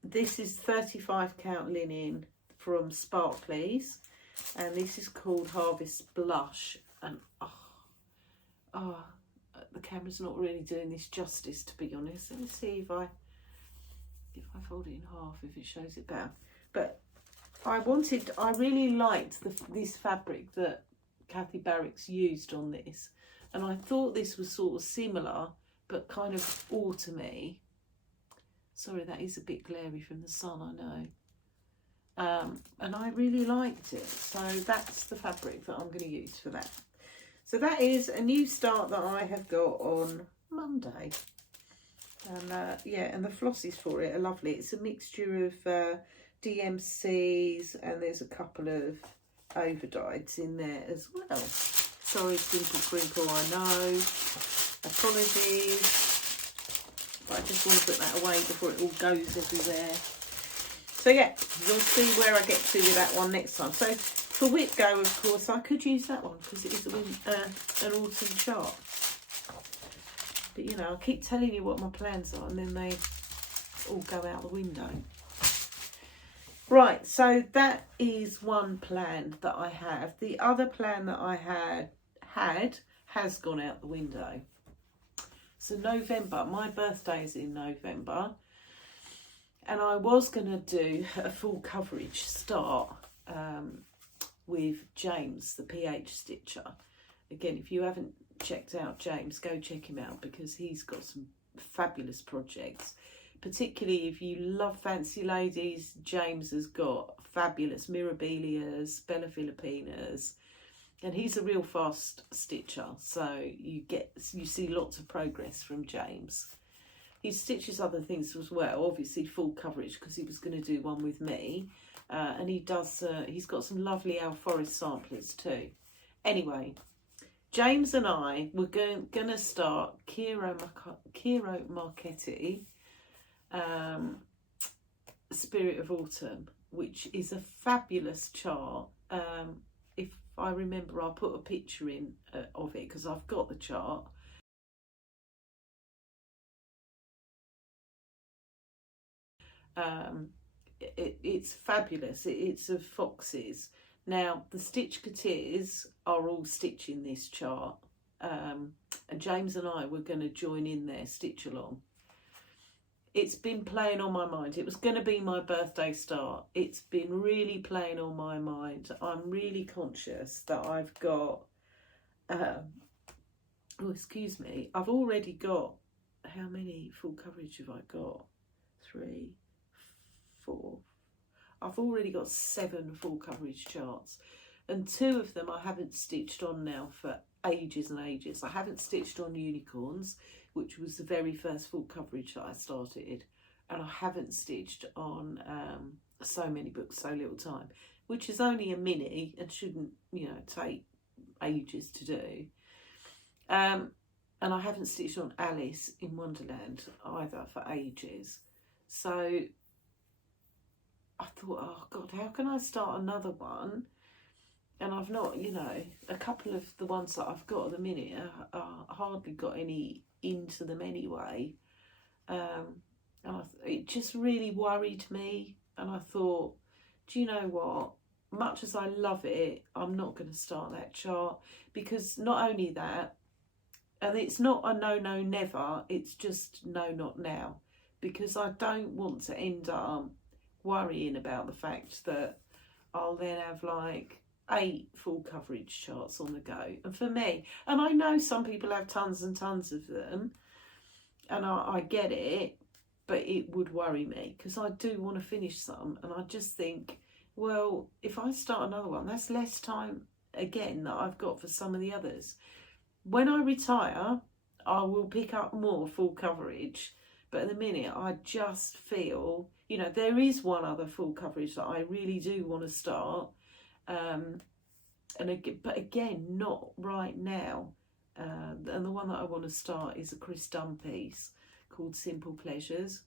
This is 35 count linen from Sparklies, and this is called Harvest Blush. And the camera's not really doing this justice, to be honest. Let me see if I fold it in half, if it shows it better. But I really liked this fabric that Kathy Barrett's used on this, and I thought this was sort of similar but kind of autumny. Sorry, that is a bit glary from the sun, I know. And I really liked it, so that's the fabric that I'm going to use for that. So that is a new start that I have got on Monday. And yeah, and the flosses for it are lovely. It's a mixture of DMCs, and there's a couple of overdyes in there as well. Sorry, simple crinkle, I know. Apologies. But I just want to put that away before it all goes everywhere. So yeah, we'll see where I get to with that one next time. So for WIPGO, of course, I could use that one because it is an autumn chart. But you know, I keep telling you what my plans are and then they all go out the window. Right, so that is one plan that I have. The other plan that I had has gone out the window. So November, my birthday is in November, and I was going to do a full coverage start with James, the PH Stitcher. Again, if you haven't checked out James, go check him out because he's got some fabulous projects. Particularly if you love fancy ladies, James has got fabulous Mirabilias, Bella Filipinas, and he's a real fast stitcher, so you see lots of progress from James. He stitches other things as well, obviously full coverage because he was going to do one with me, and he does. He's got some lovely Alforest samplers too. Anyway, James and I were going to start Kiro Marchetti, Spirit of Autumn, which is a fabulous chart. If I remember, I'll put a picture in of it because I've got the chart. It's fabulous. It's of foxes. Now the stitch cutters are all stitching this chart, and James and I were going to join in their stitch along. It's been playing on my mind. It was going to be my birthday start. It's been really playing on my mind. I'm really conscious that I've got, oh, excuse me, I've already got, how many full coverage have I got? 3, 4. I've already got 7 full coverage charts. And 2 of them I haven't stitched on now for ages and ages. I haven't stitched on Unicorns, which was the very first full coverage that I started, and I haven't stitched on So Many Books, So Little Time, which is only a mini and shouldn't, you know, take ages to do. And I haven't stitched on Alice in Wonderland either for ages. So I thought, oh God, how can I start another one? And I've not, you know, a couple of the ones that I've got at the minute are hardly got any into them anyway. And it just really worried me. And I thought, do you know what? Much as I love it, I'm not going to start that chart, because not only that, and it's not a no, no, never, it's just no, not now. Because I don't want to end up worrying about the fact that I'll then have like 8 full coverage charts on the go. And for me, and I know some people have tons and tons of them, and I get it, but it would worry me because I do want to finish some, and I just think, well, if I start another one, that's less time again that I've got for some of the others. When I retire, I will pick up more full coverage, but at the minute I just feel, you know, there is one other full coverage that I really do want to start, but again, not right now. And the one that I want to start is a Chris Dunn piece called Simple Pleasures.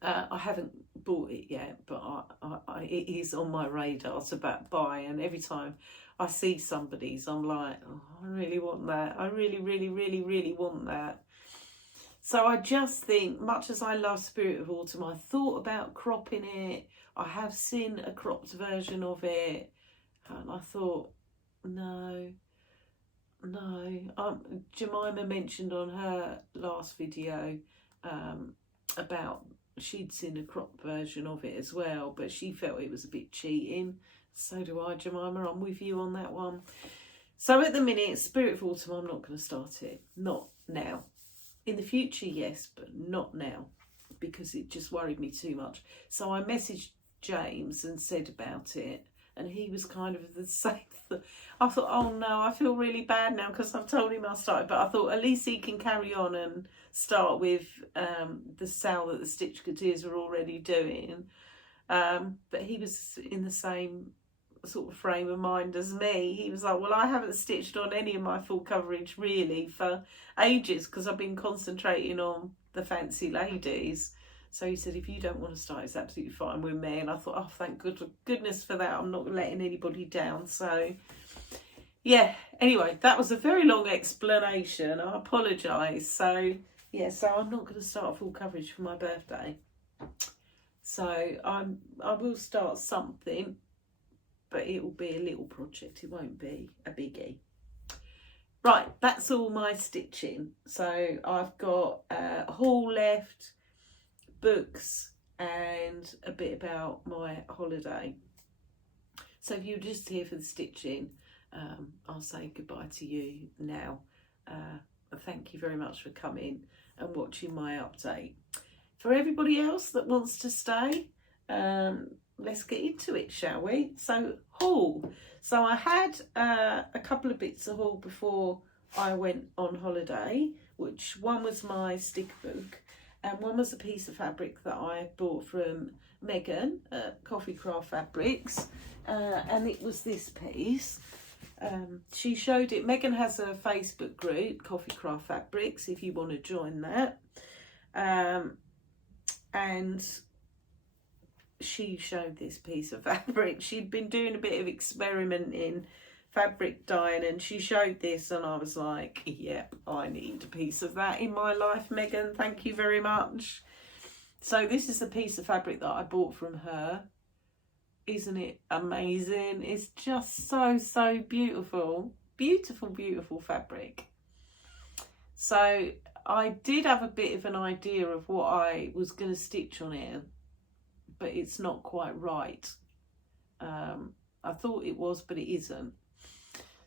I haven't bought it yet, but it is on my radar to buy, and every time I see somebody's, I'm like, oh, I really want that. I really, really, really, really want that. So I just think, much as I love Spirit of Autumn, I thought about cropping it. I have seen a cropped version of it, and I thought, no. Jemima mentioned on her last video about she'd seen a cropped version of it as well, but she felt it was a bit cheating. So do I, Jemima. I'm with you on that one. So at the minute, Spirit of Autumn, I'm not going to start it. Not now. In the future, yes, but not now, because it just worried me too much. So I messaged James and said about it, and he was kind of the same. I thought, oh no, I feel really bad now because I've told him I'll start it, but I thought at least he can carry on and start with the sale that the Stitch Coutiers are already doing. But he was in the same sort of frame of mind as me. He was like, well, I haven't stitched on any of my full coverage really for ages because I've been concentrating on the fancy ladies. So he said, if you don't want to start, it's absolutely fine with me. And I thought, oh, thank goodness for that. I'm not letting anybody down. So yeah, anyway, that was a very long explanation. I apologise. So yeah, so I'm not going to start full coverage for my birthday. So I will start something, but it will be a little project. It won't be a biggie. Right, that's all my stitching. So I've got a haul left, books, and a bit about my holiday. So if you're just here for the stitching, I'll say goodbye to you now. Thank you very much for coming and watching my update. For everybody else that wants to stay, let's get into it, shall we? So haul. So I had a couple of bits of haul before I went on holiday, which one was my sticker book and one was a piece of fabric that I bought from Megan at Coffee Craft Fabrics, and it was this piece. She showed it. Megan has a Facebook group, Coffee Craft Fabrics, if you want to join that. And she showed this piece of fabric. She'd been doing a bit of experimenting, fabric dyeing, and she showed this, and I was like, yep, I need a piece of that in my life, Megan. Thank you very much. So this is a piece of fabric that I bought from her. Isn't it amazing? It's just so beautiful. Beautiful, beautiful fabric. So I did have a bit of an idea of what I was going to stitch on here, but it's not quite right. I thought it was, but it isn't.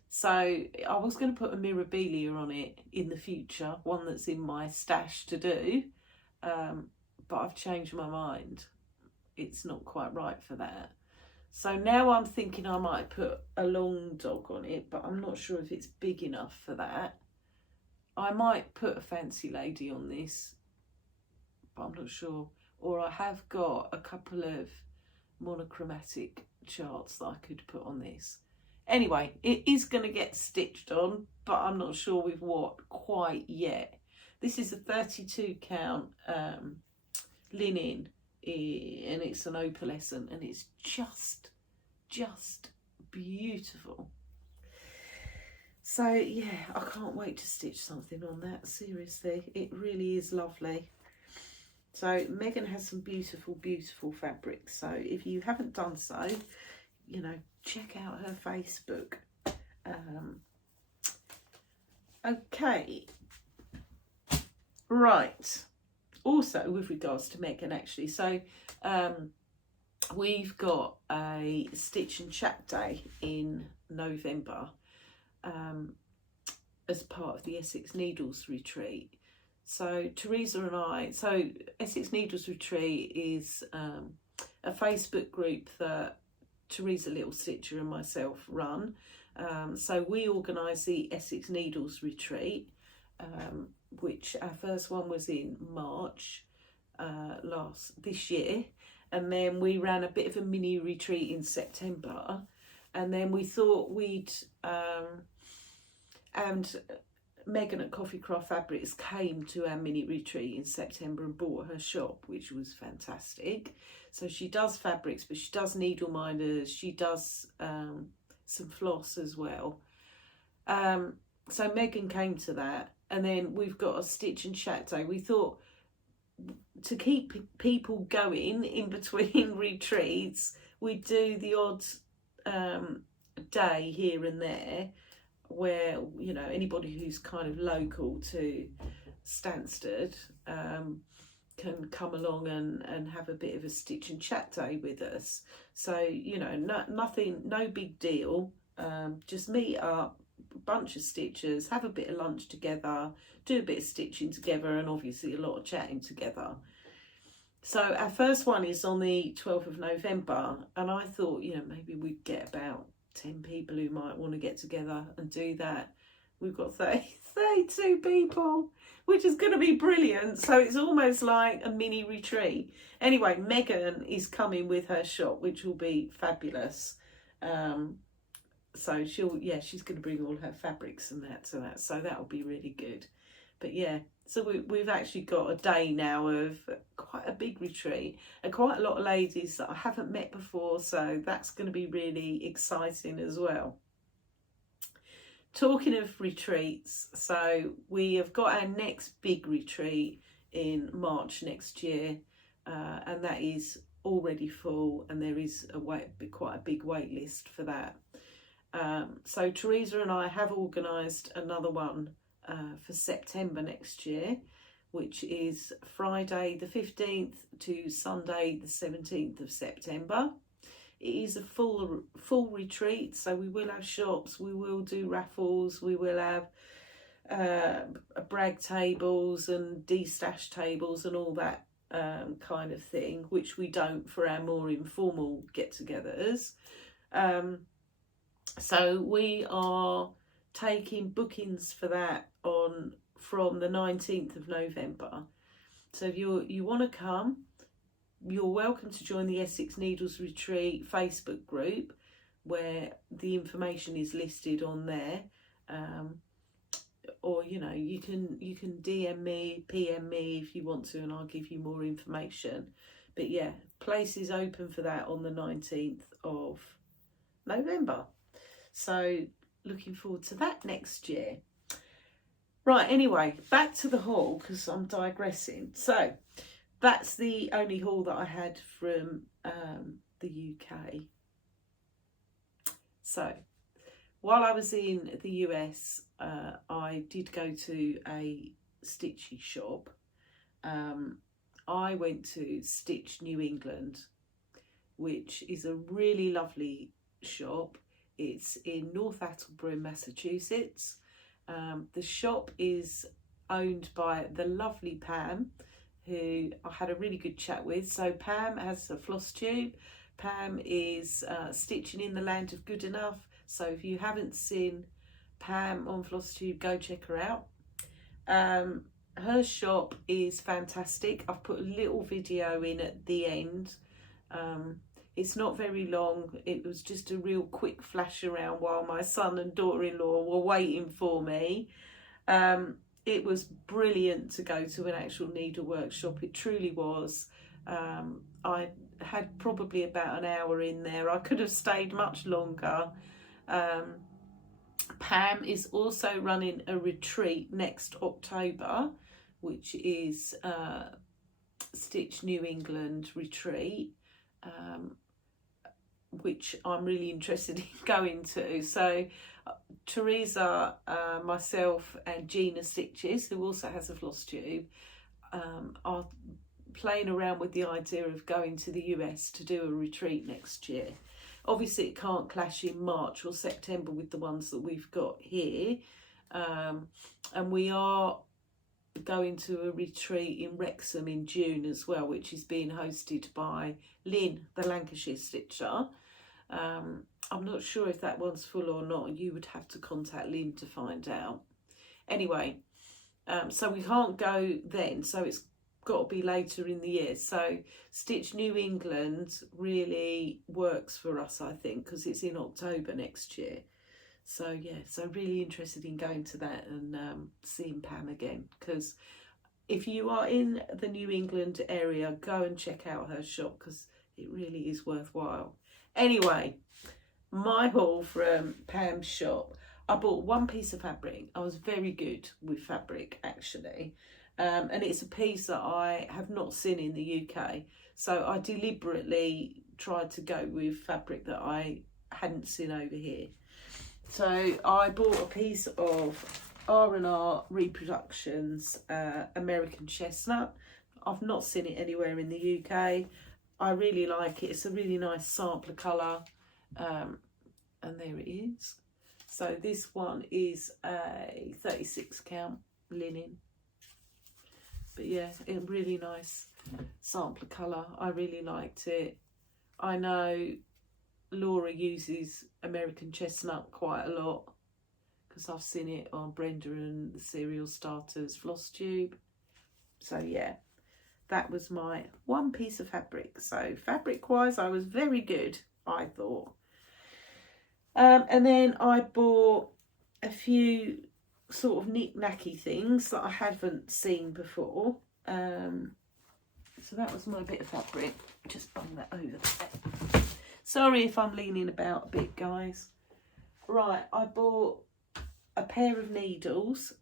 So I was going to put a Mirabilia on it in the future, one that's in my stash to do, but I've changed my mind. It's not quite right for that. So now I'm thinking I might put a long dog on it, but I'm not sure if it's big enough for that. I might put a fancy lady on this, but I'm not sure. Or I have got a couple of monochromatic charts that I could put on this. Anyway, it is going to get stitched on, but I'm not sure with what quite yet. This is a 32 count linen, and it's an opalescent, and it's just beautiful. So yeah, I can't wait to stitch something on that. Seriously, it really is lovely. So Megan has some beautiful fabrics. So if you haven't done so, you know, check out her Facebook. Okay, right. Also, with regards to Megan, actually, so we've got a stitch and chat day in November as part of the Essex Needles retreat. So Teresa and I, so Essex Needles retreat is a Facebook group that Teresa Little Stitcher and myself run. So we organise the Essex Needles retreat, which our first one was in March this year, and then we ran a bit of a mini retreat in September, and then we thought we'd and Megan at Coffee Craft Fabrics came to our mini retreat in September and bought her shop, which was fantastic. So she does fabrics, but she does needle minders, she does some floss as well. So Megan came to that, and then we've got a stitch and chat day. We thought to keep people going in between retreats, we'd do the odd day here and there, where, you know, anybody who's kind of local to Stansted can come along and have a bit of a stitch and chat day with us. So, you know, no big deal. Just meet up, a bunch of stitchers, have a bit of lunch together, do a bit of stitching together, and obviously a lot of chatting together. So our first one is on the 12th of November, and I thought, you know, maybe we'd get about 10 people who might want to get together and do that. We've got 32 people, which is going to be brilliant. So it's almost like a mini retreat. Anyway, Megan is coming with her shop, which will be fabulous. So she's going to bring all her fabrics and that to that. So that'll be really good. But yeah, so we've actually got a day now of quite a big retreat and quite a lot of ladies that I haven't met before. So that's going to be really exciting as well. Talking of retreats, so we have got our next big retreat in March next year, and that is already full, and there is quite a big wait list for that. So Teresa and I have organised another one for September next year, which is Friday the 15th to Sunday the 17th of September. It is a full retreat, so we will have shops, we will do raffles, we will have brag tables and de-stash tables and all that kind of thing, which we don't for our more informal get-togethers. So we are taking bookings for that from the 19th of November. So if you want to come, you're welcome to join the Essex Needles Retreat Facebook group, where the information is listed on there. Or, you know, you can DM me, PM me if you want to, and I'll give you more information. But yeah, place is open for that on the 19th of November. So looking forward to that next year. Right, anyway, back to the haul, because I'm digressing. So that's the only haul that I had from the UK. So while I was in the US, I did go to a stitchy shop. I went to Stitch New England, which is a really lovely shop. It's in North Attleboro, Massachusetts. The shop is owned by the lovely Pam, who I had a really good chat with. So Pam has a Flosstube. Pam is stitching in the land of good enough. So if you haven't seen Pam on Flosstube, go check her out. Her shop is fantastic. I've put a little video in at the end. It's not very long. It was just a real quick flash around while my son and daughter-in-law were waiting for me. It was brilliant to go to an actual needle workshop. It truly was. I had probably about an hour in there. I could have stayed much longer. Pam is also running a retreat next October, which is Stitch New England retreat, which I'm really interested in going to. So Teresa, myself and Gina Stitches, who also has a Flosstube, are playing around with the idea of going to the US to do a retreat next year. Obviously it can't clash in March or September with the ones that we've got here, and we are going to a retreat in Wrexham in June as well, which is being hosted by Lynn, the Lancashire stitcher. I'm not sure if that one's full or not. You would have to contact Lynn to find out. Anyway, so we can't go then, so it's got to be later in the year. So Stitch New England really works for us, I think, because it's in October next year. So yeah, so really interested in going to that and seeing Pam again, because if you are in the New England area, go and check out her shop because it really is worthwhile. Anyway, my haul from Pam's shop. I bought one piece of fabric. I was very good with fabric actually, and it's a piece that I have not seen in the UK. So I deliberately tried to go with fabric that I hadn't seen over here. So I bought a piece of R&R Reproductions American Chestnut. I've not seen it anywhere in the UK. I really like it. It's a really nice sampler colour. And there it is. So this one is a 36 count linen. But yeah, a really nice sampler colour. I really liked it. I know Laura uses American Chestnut quite a lot because I've seen it on Brenda and the Cereal Starters Flosstube. So yeah, that was my one piece of fabric. So fabric wise, I was very good, I thought. And then I bought a few sort of knick-knacky things that I haven't seen before. So that was my bit of fabric. Just bung that over there. Sorry if I'm leaning about a bit, guys. Right, I bought a pair of needles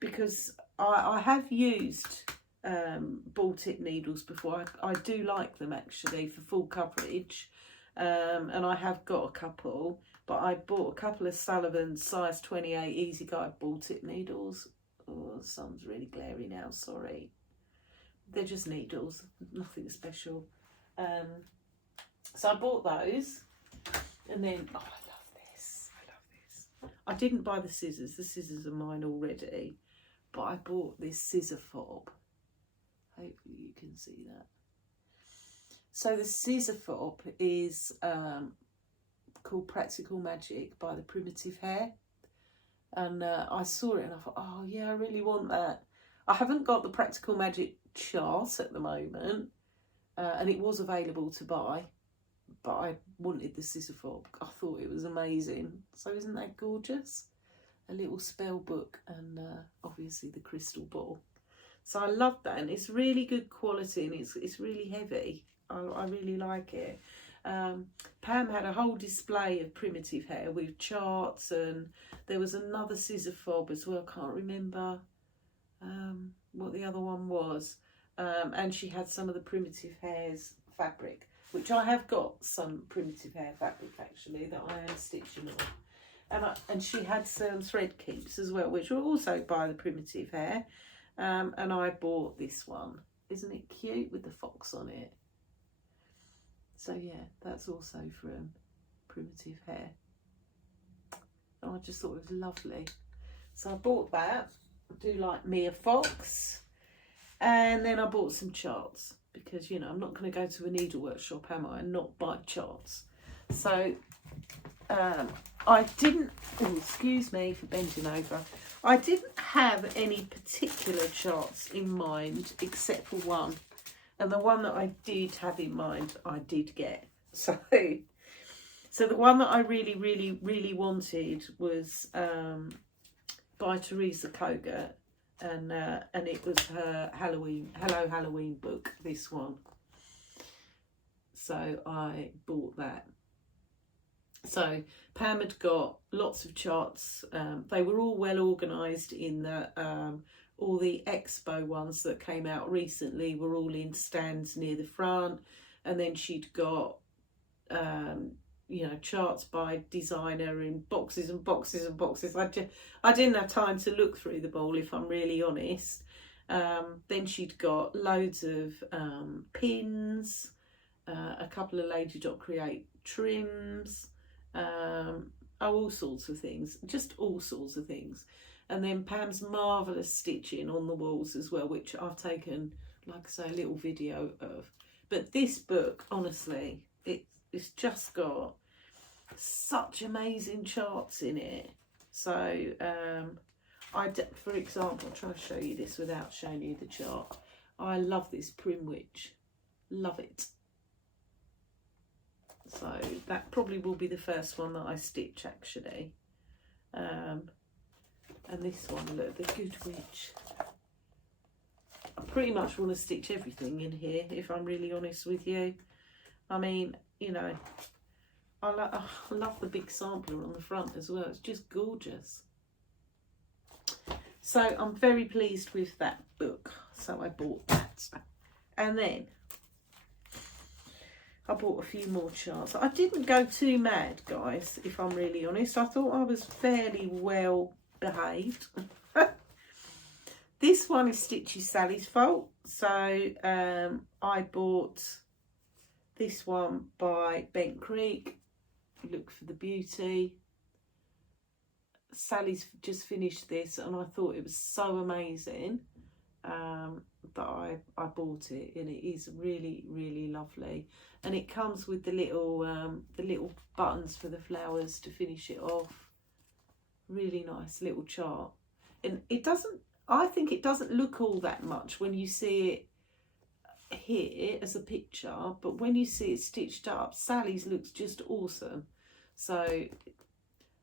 because I have used ball tip needles before. I do like them actually for full coverage, and I have got a couple, but I bought a couple of Sullivan's size 28 Easy Guide ball tip needles. Oh, the sun's really glary now, sorry. They're just needles, nothing special. So I bought those, and then, oh, I love this. I didn't buy the scissors are mine already, but I bought this scissor fob. Hopefully you can see that. So the scissor fob is called Practical Magic by the Primitive Hair, and I saw it and I thought, oh yeah, I really want that. I haven't got the Practical Magic chart at the moment, and it was available to buy, but I wanted the scissor fob. I thought it was amazing. So isn't that gorgeous? A little spell book and obviously the crystal ball. So I love that, and it's really good quality, and it's really heavy. I really like it. Pam had a whole display of Primitive Hair with charts, and there was another scissor fob as well. Can't remember what the other one was. And she had some of the Primitive Hair's fabric. which I have got some primitive hair fabric actually that I am stitching on. And she had some thread keeps as well, which were also by the Primitive Hair. And I bought this one. Isn't it cute with the fox on it? So yeah, that's also from Primitive Hair. And I just thought it was lovely. So I bought that. I do like me a fox. And then I bought some charts because, you know, I'm not going to go to a needlework shop, am I, and not buy charts. So I didn't, oh, excuse me for bending over. I didn't have any particular charts in mind except for one. And the one that I did have in mind, I did get. So the one that I really, really, really wanted was by Teresa Koga. And it was her Hello Halloween book, this one. So I bought that. So Pam had got lots of charts. They were all well organised in that all the expo ones that came out recently were all in stands near the front. And then she'd got, you know, charts by designer in boxes and boxes and boxes. I didn't have time to look through the bowl, if I'm really honest. Then she'd got loads of pins, a couple of Lady Dot Create trims, all sorts of things, just all sorts of things. And then Pam's marvellous stitching on the walls as well, which I've taken, like I say, a little video of. But this book, honestly, it's just got such amazing charts in it. So for example, I'll try to show you this without showing you the chart. I love this Prim Witch, love it. So that probably will be the first one that I stitch actually. And this one, look, the Good Witch. I pretty much want to stitch everything in here, if I'm really honest with you. I mean, you know, I love the big sampler on the front as well. It's just gorgeous. So I'm very pleased with that book. So I bought that. And then I bought a few more charts. I didn't go too mad, guys, if I'm really honest. I thought I was fairly well behaved. This one is Stitchy Sally's Fault. So I bought this one by Bent Creek. Look for the Beauty. Sally's just finished this and I thought it was so amazing that I bought it, and it is really, really lovely. And it comes with the little buttons for the flowers to finish it off. Really nice little chart. And it doesn't, I think it doesn't look all that much when you see it here as a picture, but when you see it stitched up, Sally's looks just awesome. So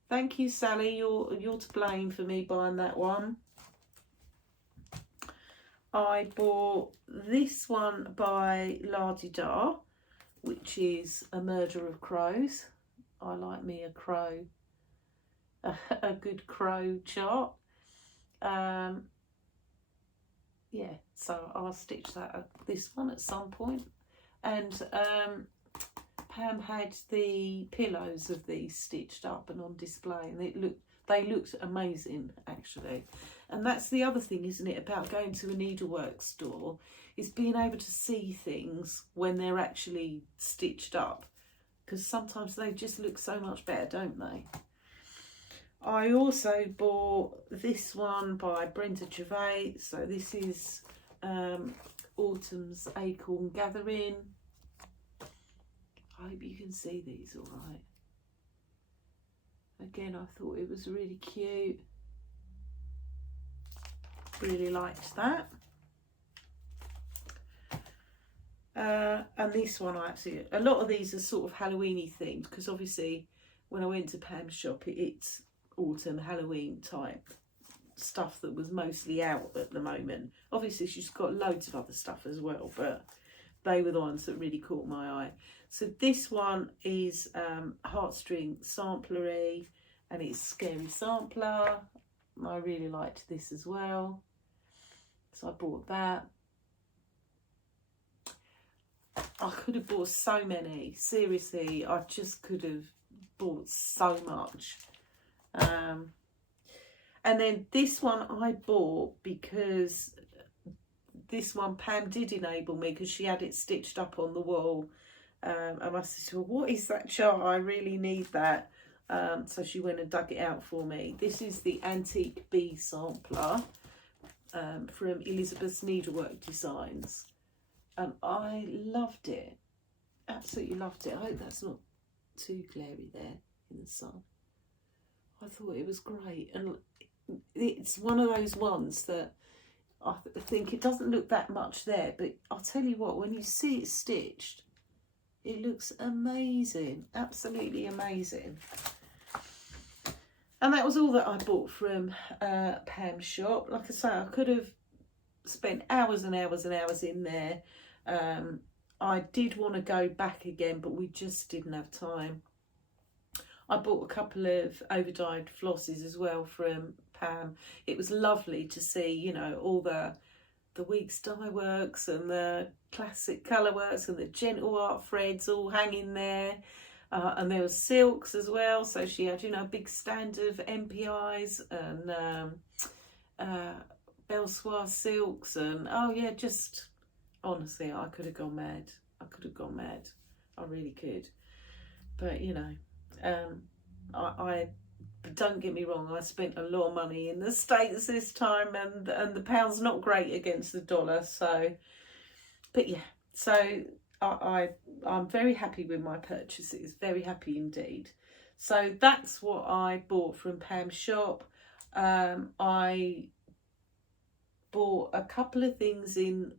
thank you, Sally, you're to blame for me buying that one. I bought this one by La Di Da, which is A Murder of Crows. I like me a crow, a good crow chart. Yeah, so I'll stitch this one at some point. And Pam had the pillows of these stitched up and on display, and they looked amazing actually. And that's the other thing, isn't it, about going to a needlework store, is being able to see things when they're actually stitched up, because sometimes they just look so much better, don't they? I also bought this one by Brenda Gervais. So this is Autumn's Acorn Gathering. I hope you can see these all right. Again, I thought it was really cute. Really liked that. And this one, a lot of these are sort of Halloweeny themed, because obviously when I went to Pam's shop, it's autumn Halloween type stuff that was mostly out at the moment. Obviously she's got loads of other stuff as well, but they were the ones that really caught my eye. So this one is Heartstring Samplery, and it's Scary Sampler. I really liked this as well, so I bought that. I could have bought so many. Seriously, I just could have bought so much. And then this one I bought because this one Pam did enable me because she had it stitched up on the wall. And I said, well, what is that chart? I really need that. So she went and dug it out for me. This is the Antique Bee Sampler from Elizabeth's Needlework Designs. And I loved it. Absolutely loved it. I hope that's not too glary there in the sun. I thought it was great. And it's one of those ones that I think it doesn't look that much there. But I'll tell you what, when you see it stitched, it looks amazing. Absolutely amazing. And that was all that I bought from Pam's shop. Like I say, I could have spent hours and hours and hours in there. I did want to go back again, but we just didn't have time. I bought a couple of overdyed flosses as well from Pam. It was lovely to see, you know, all the Weeks dye works and the classic colour works and the gentle art threads all hanging there. And there was silks as well. So she had, you know, a big stand of MPIs and Belsoir silks. And, oh, yeah, just, honestly, I could have gone mad. I could have gone mad. I really could. But, you know, I don't get me wrong, I spent a lot of money in the States this time, and the pound's not great against the dollar. So, but yeah, so I'm very happy with my purchases, very happy indeed. So that's what I bought from Pam's shop. I bought a couple of things in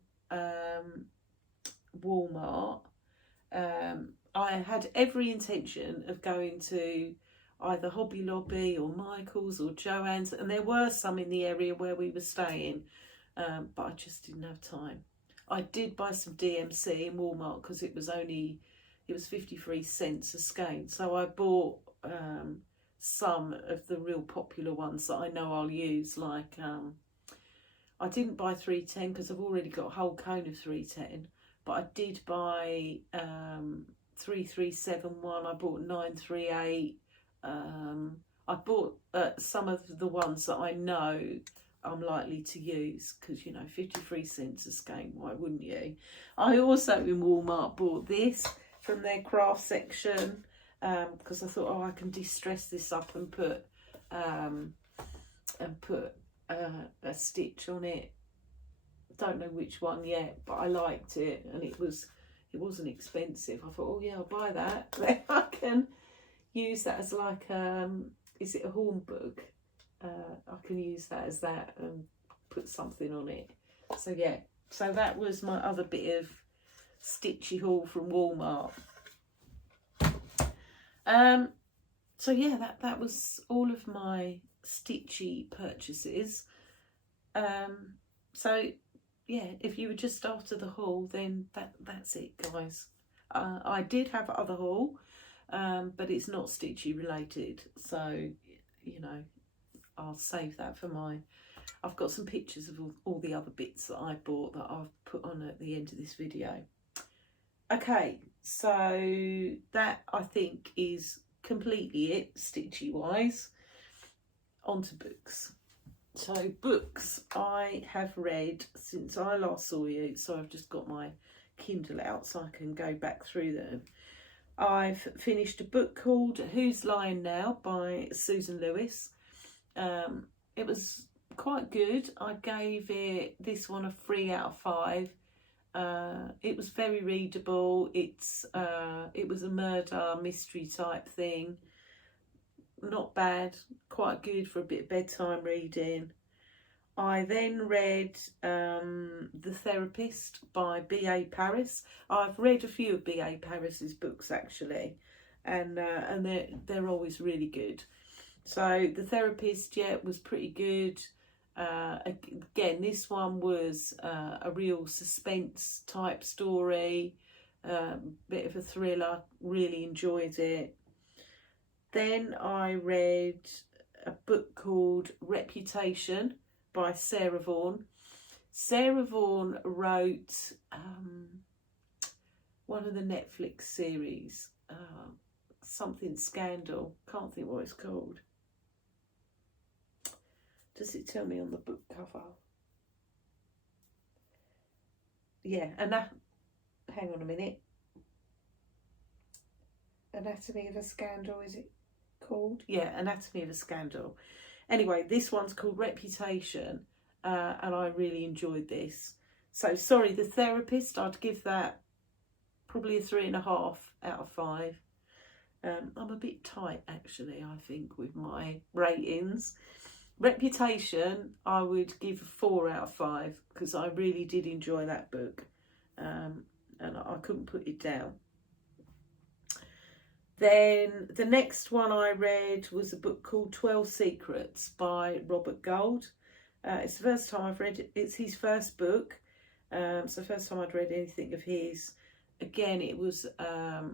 Walmart. I had every intention of going to either Hobby Lobby or Michael's or Joann's, and there were some in the area where we were staying, but I just didn't have time. I did buy some DMC in Walmart because it was 53 cents a skein, so I bought some of the real popular ones that I know I'll use, like I didn't buy 310 because I've already got a whole cone of 310, but I did buy 3371, I bought 938. I bought some of the ones that I know I'm likely to use because, you know, 53 cents a skein, why wouldn't you? I also in Walmart bought this from their craft section because I thought, oh, I can distress this up and put a stitch on it. Don't know which one yet, but I liked it and it wasn't expensive. I thought, oh yeah, I'll buy that. Then I can use that as like is it a hornbook? I can use that as that and put something on it. So yeah, so that was my other bit of stitchy haul from Walmart. So yeah, that was all of my stitchy purchases. So yeah, if you were just after the haul, then that's it, guys. I did have other haul, but it's not stitchy related, so you know, I'll save that for I've got some pictures of all the other bits that I bought that I've put on at the end of this video. Okay, so that I think is completely it stitchy wise. On to books. So books I have read since I last saw you, so I've just got my Kindle out so I can go back through them. I've finished a book called Who's Lying Now by Susan Lewis. It was quite good. I gave this one a 3 out of 5. It was very readable. It was a murder mystery type thing. Not bad, quite good for a bit of bedtime reading. I then read The Therapist by B.A. Paris. I've read a few of B.A. Paris's books actually, and they're always really good. So The Therapist, yeah, was pretty good. Again, this one was a real suspense type story, bit of a thriller, really enjoyed it. Then I read a book called Reputation by Sarah Vaughan. Sarah Vaughan wrote one of the Netflix series, something Scandal, can't think what it's called. Does it tell me on the book cover? Yeah, and that, hang on a minute. Anatomy of a Scandal, is it called? Yeah, Anatomy of a Scandal. Anyway, this one's called Reputation, and I really enjoyed this. So, sorry, The Therapist, I'd give that probably a 3.5 out of 5. I'm a bit tight, actually, I think, with my ratings. Reputation, I would give a 4 out of 5 because I really did enjoy that book, and I couldn't put it down. Then the next one I read was a book called 12 Secrets by Robert Gould. It's the first time I've read it. It's his first book. It's the first time I'd read anything of his. Again, it was a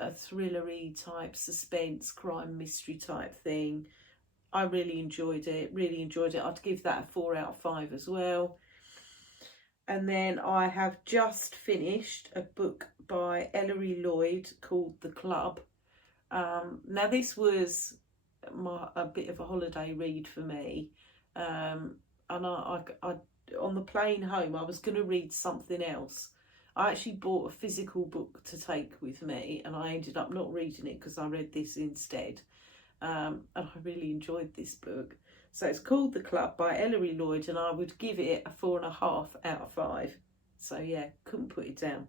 thrillery type, suspense, crime, mystery type thing. I really enjoyed it, I'd give that a 4 out of 5 as well. And then I have just finished a book by Ellery Lloyd called The Club. Now this was a bit of a holiday read for me. And I on the plane home, I was going to read something else. I actually bought a physical book to take with me, and I ended up not reading it because I read this instead. And I really enjoyed this book. So it's called The Club by Ellery Lloyd, and I would give it a 4.5 out of 5. So yeah, couldn't put it down.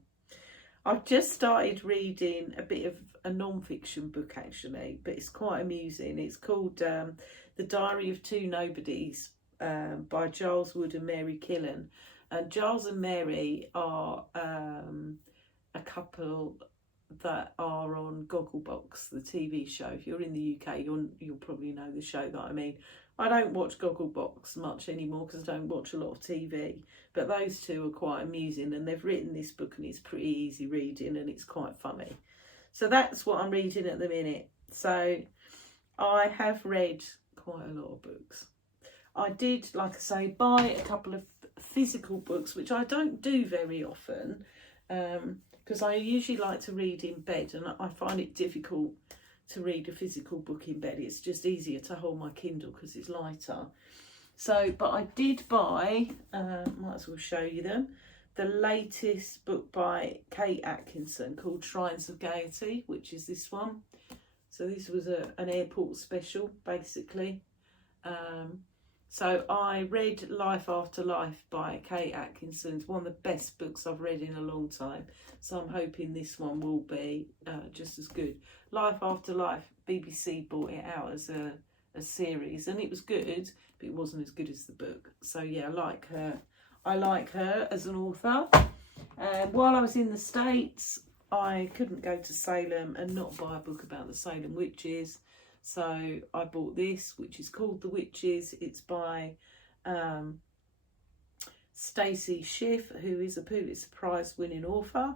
I've just started reading a bit of a non-fiction book actually, but it's quite amusing. It's called The Diary of Two Nobodies by Giles Wood and Mary Killen. And Giles and Mary are a couple that are on Gogglebox, the TV show. If you're in the UK, you'll probably know the show that I mean. I don't watch Gogglebox much anymore because I don't watch a lot of TV, but those two are quite amusing, and they've written this book and it's pretty easy reading and it's quite funny. So that's what I'm reading at the minute. So I have read quite a lot of books. I did, like I say, buy a couple of physical books, which I don't do very often, because I usually like to read in bed, and I find it difficult to read a physical book in bed. It's just easier to hold my Kindle because it's lighter. So, but I did buy, might as well show you them, the latest book by Kate Atkinson called Shrines of Gaiety, which is this one. So this was an airport special, basically. So I read Life After Life by Kate Atkinson. It's one of the best books I've read in a long time. So I'm hoping this one will be just as good. Life After Life, BBC brought it out as a series, and it was good, but it wasn't as good as the book. So yeah, I like her. I like her as an author. While I was in the States, I couldn't go to Salem and not buy a book about the Salem witches. So I bought this, which is called The Witches. It's by Stacey Schiff, who is a Pulitzer Prize winning author.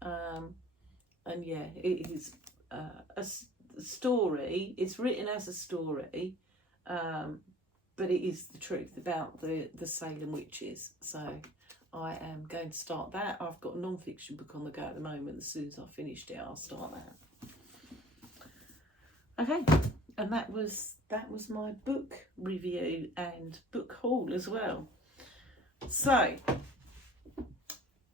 And yeah, it is a story. It's written as a story, but it is the truth about the Salem witches. So I am going to start that. I've got a non-fiction book on the go at the moment. As soon as I've finished it, I'll start that. Okay, and that was my book review and book haul as well. So,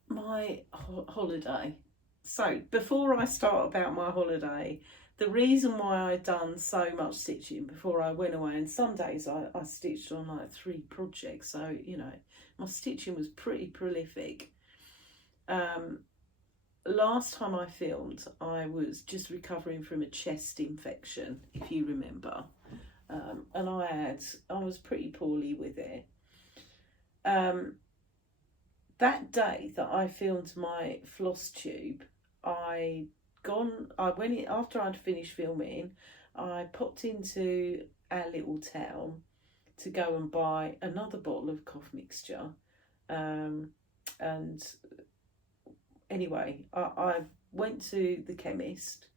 my holiday. So, before I start about my holiday, the reason why I'd done so much stitching before I went away, and some days I stitched on like 3 projects, so, you know, my stitching was pretty prolific. Last time I filmed, I was just recovering from a chest infection, if you remember, and I was pretty poorly with it. That day that I filmed my Flosstube, I went in, after I'd finished filming, I popped into our little town to go and buy another bottle of cough mixture, and anyway, I went to the chemist,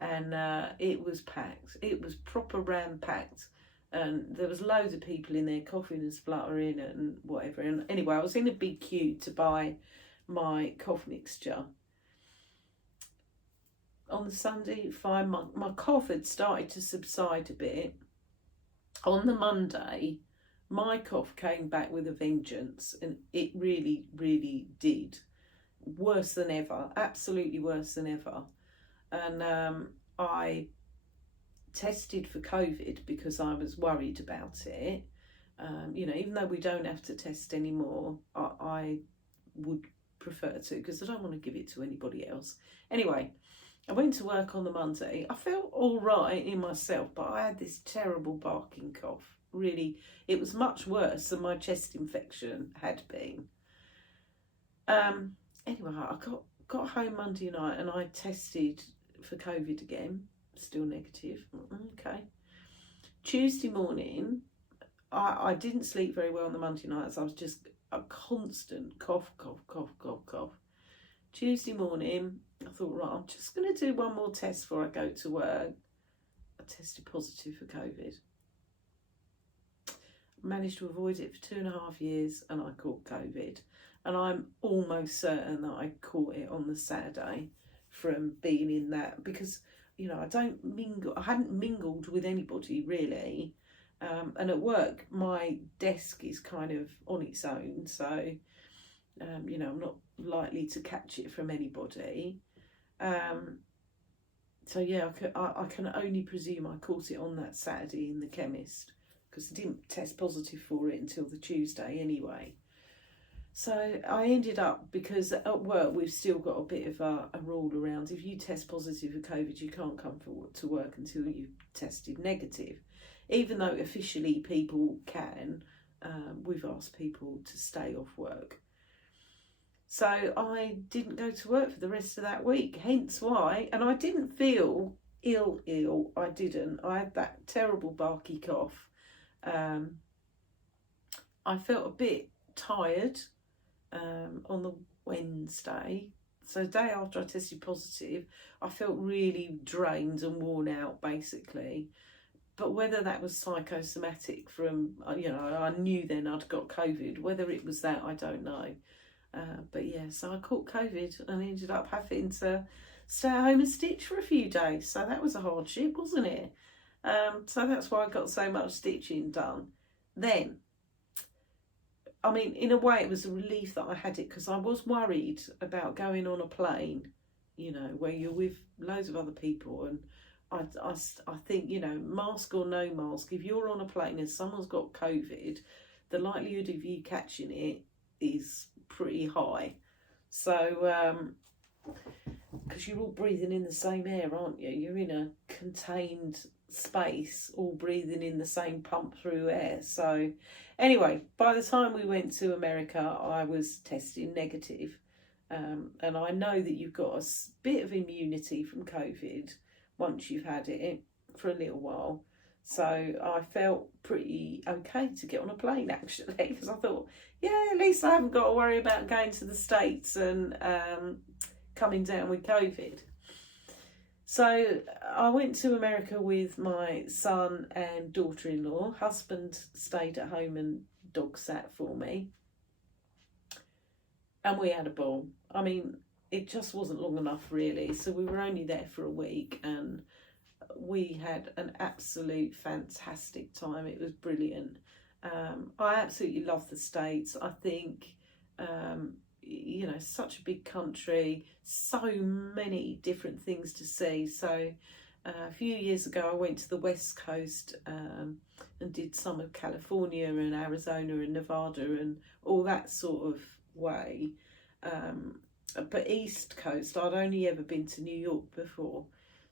and it was packed. It was proper ram-packed, and there was loads of people in there coughing and spluttering and whatever. And anyway, I was in a big queue to buy my cough mixture, on the Sunday, fine. My cough had started to subside a bit. On the Monday, my cough came back with a vengeance, and it really, really did. Worse than ever, absolutely worse than ever. And I tested for COVID because I was worried about it. Even though we don't have to test anymore, I would prefer to, because I don't want to give it to anybody else. Anyway, I went to work on the Monday. I felt all right in myself, but I had this terrible barking cough. Really, it was much worse than my chest infection had been. Anyway, I got home Monday night and I tested for COVID again. Still negative. Okay. Tuesday morning, I didn't sleep very well on the Monday night, so I was just a constant cough. Tuesday morning, I thought, right, I'm just going to do one more test before I go to work. I tested positive for COVID. Managed to avoid it for 2.5 years, and I caught COVID. And I'm almost certain that I caught it on the Saturday from being in that, because, I hadn't mingled with anybody really. And at work, my desk is kind of on its own, so I'm not likely to catch it from anybody. So yeah, I can only presume I caught it on that Saturday in the chemist, because I didn't test positive for it until the Tuesday anyway. So I ended up, because at work we've still got a bit of a rule around, if you test positive for COVID, you can't come to work until you've tested negative. Even though officially people can, we've asked people to stay off work. So I didn't go to work for the rest of that week, hence why. And I didn't feel ill, I didn't. I had that terrible barky cough. I felt a bit tired on the Wednesday. So the day after I tested positive, I felt really drained and worn out, basically. But whether that was psychosomatic from, I knew then I'd got COVID. Whether it was that, I don't know. But yeah, so I caught COVID and ended up having to stay at home and stitch for a few days. So that was a hardship, wasn't it? So that's why I got so much stitching done. Then, in a way it was a relief that I had it, because I was worried about going on a plane, where you're with loads of other people, and I think, mask or no mask, if you're on a plane and someone's got COVID, the likelihood of you catching it is pretty high. So, because you're all breathing in the same air, aren't you? You're in a contained space, all breathing in the same pump through air. So, anyway, by the time we went to America, I was testing negative. And I know that you've got a bit of immunity from COVID once you've had it for a little while. So I felt pretty okay to get on a plane, actually, because I thought, yeah, at least I haven't got to worry about going to the States and coming down with COVID. So I went to America with my son and daughter-in-law. Husband stayed at home and dog sat for me. And we had a ball. It just wasn't long enough, really. So we were only there for a week, and we had an absolute fantastic time. It was brilliant. I absolutely love the States. I think, such a big country, so many different things to see. So a few years ago, I went to the West Coast and did some of California and Arizona and Nevada and all that sort of way. But East Coast, I'd only ever been to New York before.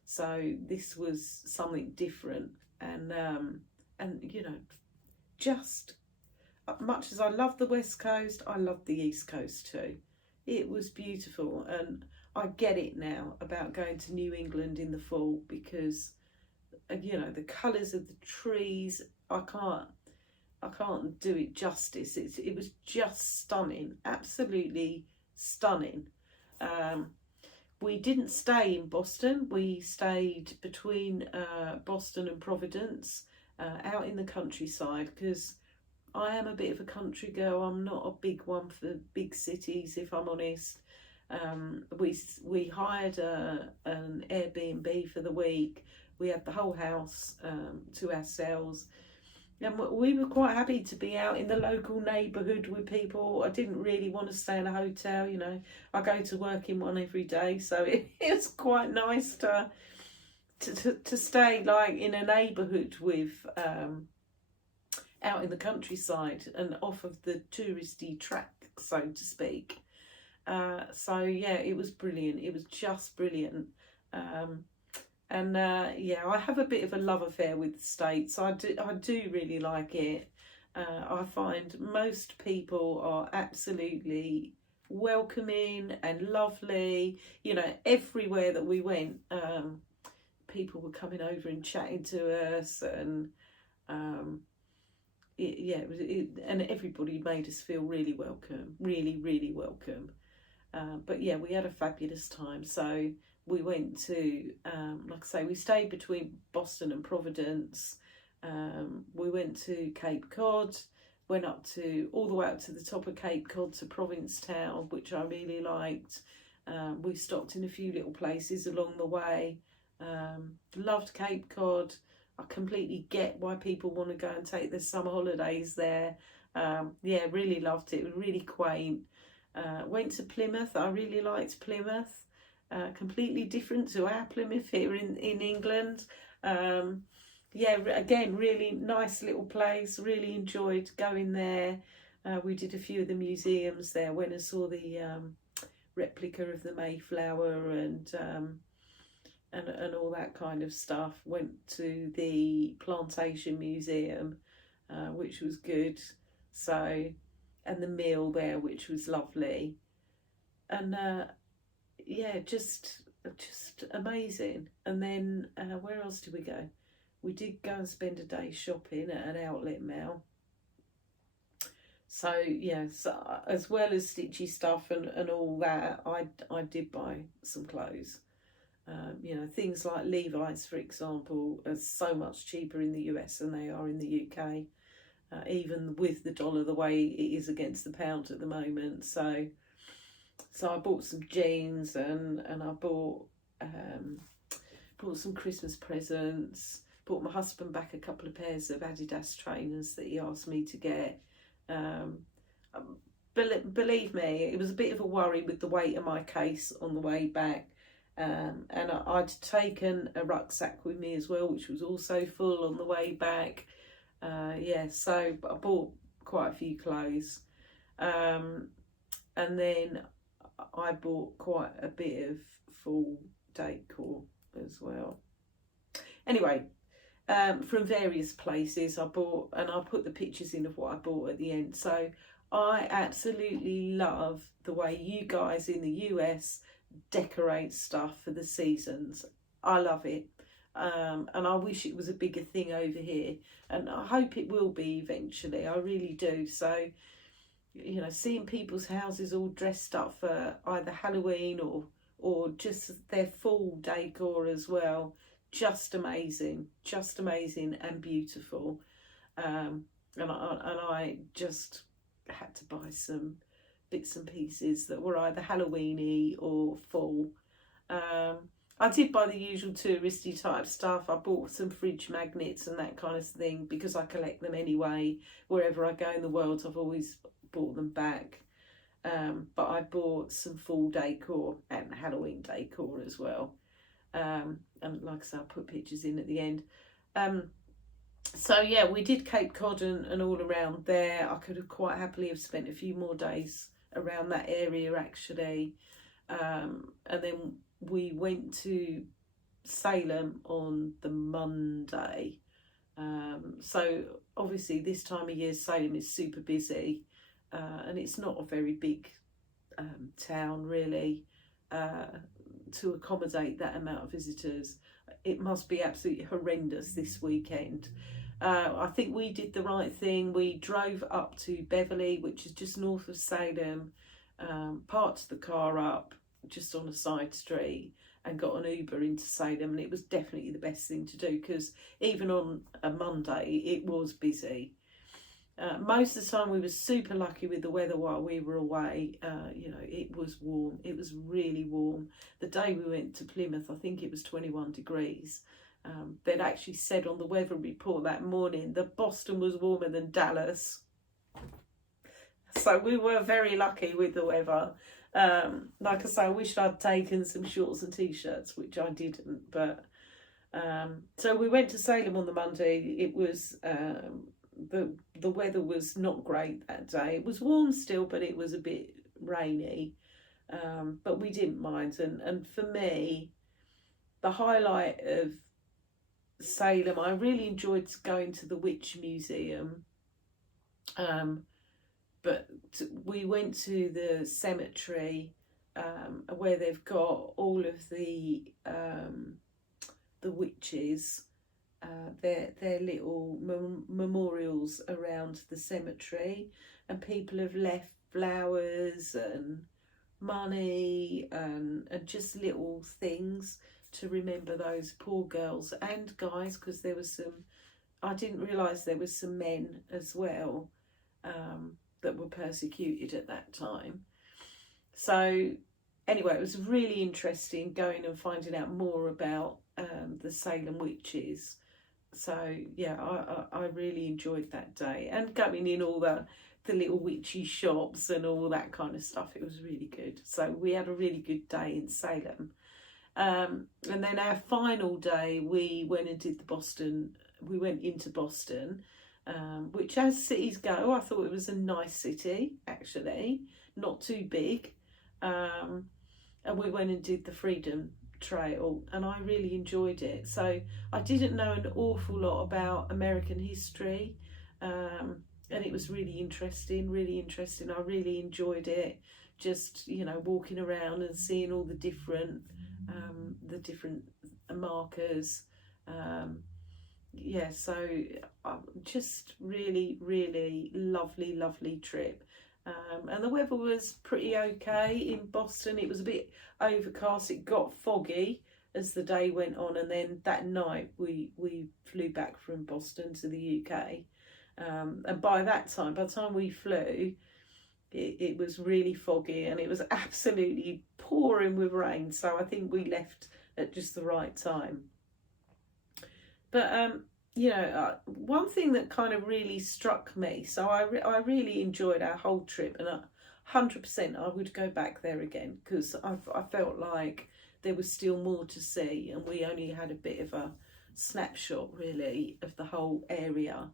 So this was something different, and just much as I love the West Coast, I love the East Coast too. It was beautiful, and I get it now about going to New England in the fall, because the colours of the trees, I can't do it justice. It was just stunning, absolutely stunning. We didn't stay in Boston. We stayed between Boston and Providence, out in the countryside, because I am a bit of a country girl. I'm not a big one for big cities, if I'm honest. We hired an Airbnb for the week. We had the whole house to ourselves. And we were quite happy to be out in the local neighbourhood with people. I didn't really want to stay in a hotel, you know. I go to work in one every day, so it was quite nice to stay like in a neighbourhood with out in the countryside and off of the touristy track, so to speak. So yeah, it was brilliant. It was just brilliant. Yeah, I have a bit of a love affair with the States. I do really like it. I find most people are absolutely welcoming and lovely. You know, everywhere that we went, people were coming over and chatting to us, and and everybody made us feel really welcome, really welcome. But yeah, we had a fabulous time. So we went to, like I say, we stayed between Boston and Providence. We went to Cape Cod, went up to all the way up to the top of Cape Cod to Provincetown, which I really liked. We stopped in a few little places along the way. Loved Cape Cod. I completely get why people want to go and take their summer holidays there. Yeah, really loved it. It was really quaint. Went to Plymouth. I really liked Plymouth. Completely different to our Plymouth here in England. Yeah, again, really nice little place. Really enjoyed going there. We did a few of the museums there. Went and saw the replica of the Mayflower and all that kind of stuff. Went to the Plantation Museum, which was good. So, and the meal there, which was lovely. And yeah, just amazing. And then where else did we go? We did go and spend a day shopping at an outlet mall. So yeah, so as well as stitchy stuff and all that, I did buy some clothes. You know, things like Levi's, for example, are so much cheaper in the US than they are in the UK, even with the dollar the way it is against the pound at the moment. So I bought some jeans and I bought some Christmas presents. Bought my husband back a couple of pairs of Adidas trainers that he asked me to get. Believe me, it was a bit of a worry with the weight of my case on the way back. And I'd taken a rucksack with me as well, which was also full on the way back. Yeah, so I bought quite a few clothes. And then I bought quite a bit of full decor as well. Anyway, from various places I bought, and I'll put the pictures in of what I bought at the end. So I absolutely love the way you guys in the US decorate stuff for the seasons. I love it. And I wish it was a bigger thing over here, and I hope it will be eventually. I really do. So, you know, seeing people's houses all dressed up for either Halloween or just their full decor as well, just amazing and beautiful. And I just had to buy some bits and pieces that were either Halloweeny or full. I did buy the usual touristy type stuff. I bought some fridge magnets and that kind of thing because I collect them anyway. Wherever I go in the world, I've always bought them back. But I bought some fall decor and Halloween decor as well. And like I said, I'll put pictures in at the end. So yeah, we did Cape Cod and all around there. I could have quite happily have spent a few more days around that area actually. And then we went to Salem on the Monday. So obviously this time of year Salem is super busy, and it's not a very big town really to accommodate that amount of visitors. It must be absolutely horrendous this weekend. I think we did the right thing. We drove up to Beverly, which is just north of Salem, parked the car up just on a side street and got an Uber into Salem, and it was definitely the best thing to do because even on a Monday it was busy. Most of the time we were super lucky with the weather while we were away. You know, it was warm. It was really warm. The day we went to Plymouth, I think it was 21 degrees. They'd actually said on the weather report that morning that Boston was warmer than Dallas. So we were very lucky with the weather. Like I say, I wish I'd taken some shorts and t-shirts, which I didn't. But so we went to Salem on the Monday. It was the weather was not great that day. It was warm still, but it was a bit rainy. But we didn't mind. And for me, the highlight of Salem, I really enjoyed going to the Witch Museum. But we went to the cemetery where they've got all of the witches, their little memorials around the cemetery, and people have left flowers and money and just little things to remember those poor girls and guys, because there was some, I didn't realise there was some men as well that were persecuted at that time. So anyway, it was really interesting going and finding out more about the Salem witches. So yeah, I really enjoyed that day, and going in all the little witchy shops and all that kind of stuff. It was really good. So we had a really good day in Salem. And then our final day, we went and did we went into Boston, which as cities go, I thought it was a nice city, actually, not too big. And we went and did the Freedom Trail, and I really enjoyed it. So I didn't know an awful lot about American history, and it was really interesting. I really enjoyed it, just, you know, walking around and seeing all the different markers. Yeah, so just really lovely trip. And the weather was pretty okay in Boston. It was a bit overcast. It got foggy as the day went on, and then that night we flew back from Boston to the UK. And by the time we flew, it was really foggy and it was absolutely pouring with rain. So I think we left at just the right time. But you know, one thing that kind of really struck me, so I really enjoyed our whole trip, and 100% I would go back there again, because I felt like there was still more to see, and we only had a bit of a snapshot really of the whole area.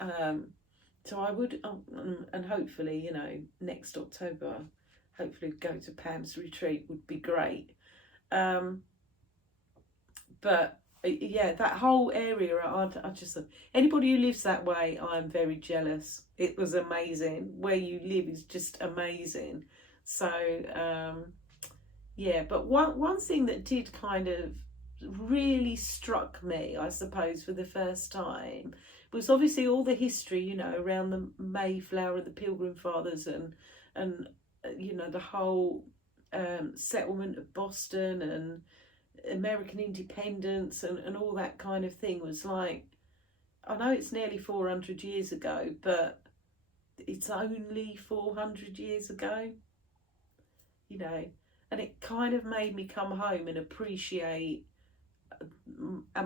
So I would, and hopefully, you know, next October, hopefully go to Pam's retreat would be great. But yeah, that whole area, I just, anybody who lives that way, I'm very jealous. It was amazing. Where you live is just amazing. So yeah, but one thing that did kind of really struck me, I suppose, for the first time, was obviously all the history, you know, around the Mayflower and the Pilgrim Fathers, and you know, the whole settlement of Boston and American independence and all that kind of thing. Was like, I know it's nearly 400 years ago, but it's only 400 years ago, you know, and it kind of made me come home and appreciate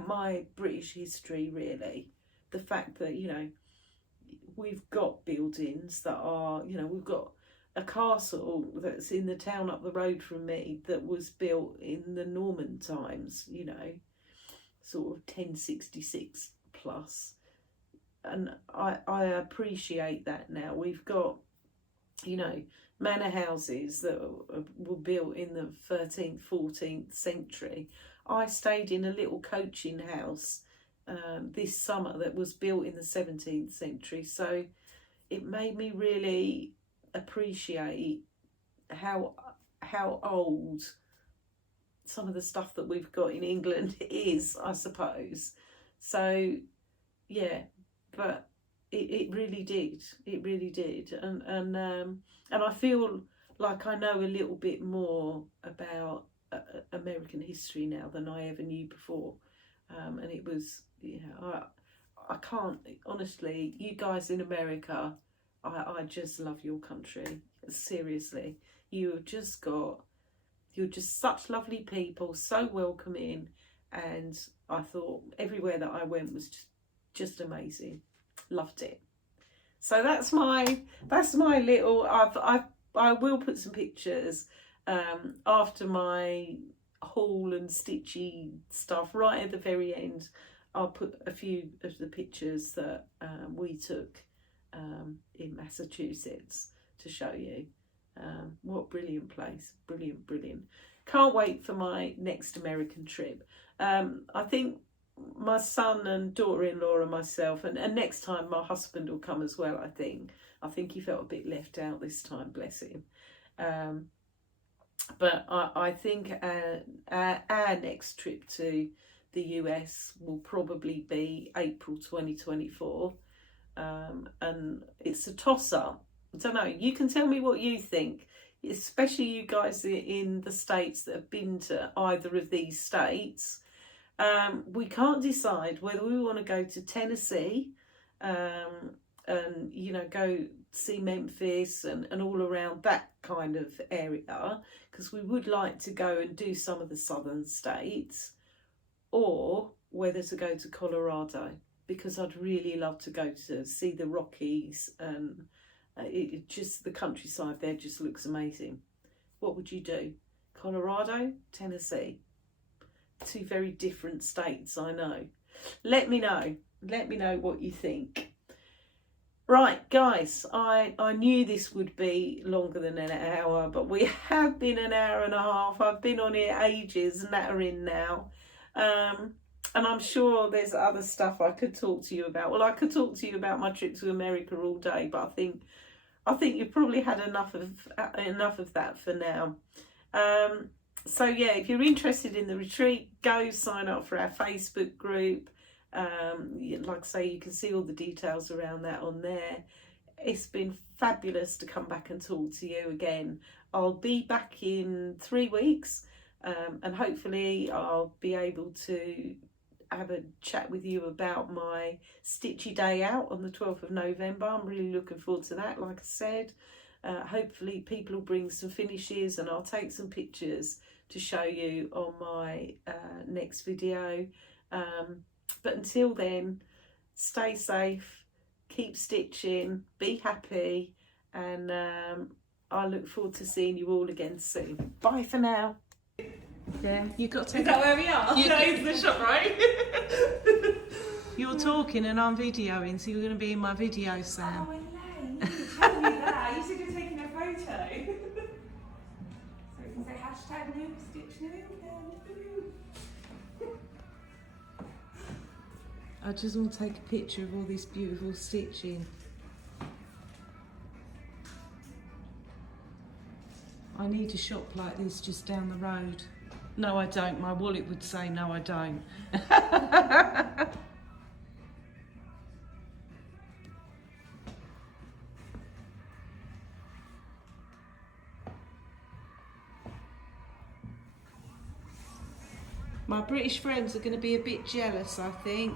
my British history, really. The fact that, you know, we've got buildings that are, you know, we've got a castle that's in the town up the road from me that was built in the Norman times, you know, sort of 1066 plus. And I appreciate that now. We've got, you know, manor houses that were built in the 13th, 14th century. I stayed in a little coaching house this summer that was built in the 17th century. So it made me really appreciate how old some of the stuff that we've got in England is, I suppose. So yeah, but it really did. It really did. And I feel like I know a little bit more about American history now than I ever knew before. And it was, you know, I can't, honestly, you guys in America, I just love your country. Seriously, you're just such lovely people, so welcoming, and I thought everywhere that I went was just amazing. Loved it. So that's my little. I will put some pictures after my haul and stitchy stuff right at the very end. I'll put a few of the pictures that we took in Massachusetts to show you. What a brilliant place. Brilliant. Can't wait for my next American trip. I think my son and daughter-in-law and myself, and next time my husband will come as well. I think he felt a bit left out this time, bless him. But I think our next trip to the US will probably be April 2024, and it's a toss-up. I don't know, you can tell me what you think, especially you guys in the States that have been to either of these states. We can't decide whether we want to go to Tennessee and, you know, go see Memphis and all around that kind of area, because we would like to go and do some of the southern states, or whether to go to Colorado, because I'd really love to go to see the Rockies, and it just, the countryside there just looks amazing. What would you do? Colorado, Tennessee? Two very different states, I know. Let me know what you think. Right, guys, I knew this would be longer than an hour, but we have been an hour and a half. I've been on here ages, nattering now. And I'm sure there's other stuff I could talk to you about. Well, I could talk to you about my trip to America all day, but I think you've probably had enough of that for now. So yeah, if you're interested in the retreat, go sign up for our Facebook group. Like I say, you can see all the details around that on there. It's been fabulous to come back and talk to you again. I'll be back in 3 weeks, and hopefully I'll be able to have a chat with you about my stitchy day out on the 12th of November. I'm really looking forward to that, like I said. Hopefully people will bring some finishes and I'll take some pictures to show you on my next video. But until then, stay safe, keep stitching, be happy, and I look forward to seeing you all again soon. Bye for now. Yeah, you've got to take. Is that where we are? Today's the shop, right? You're talking and I'm videoing, so you're going to be in my video, Sam. Oh, Elaine, you didn't tell me that. You said you're taking a photo. So we can say hashtag new stitch new. I just want to take a picture of all this beautiful stitching. I need a shop like this just down the road. No, I don't. My wallet would say no, I don't. My British friends are going to be a bit jealous, I think.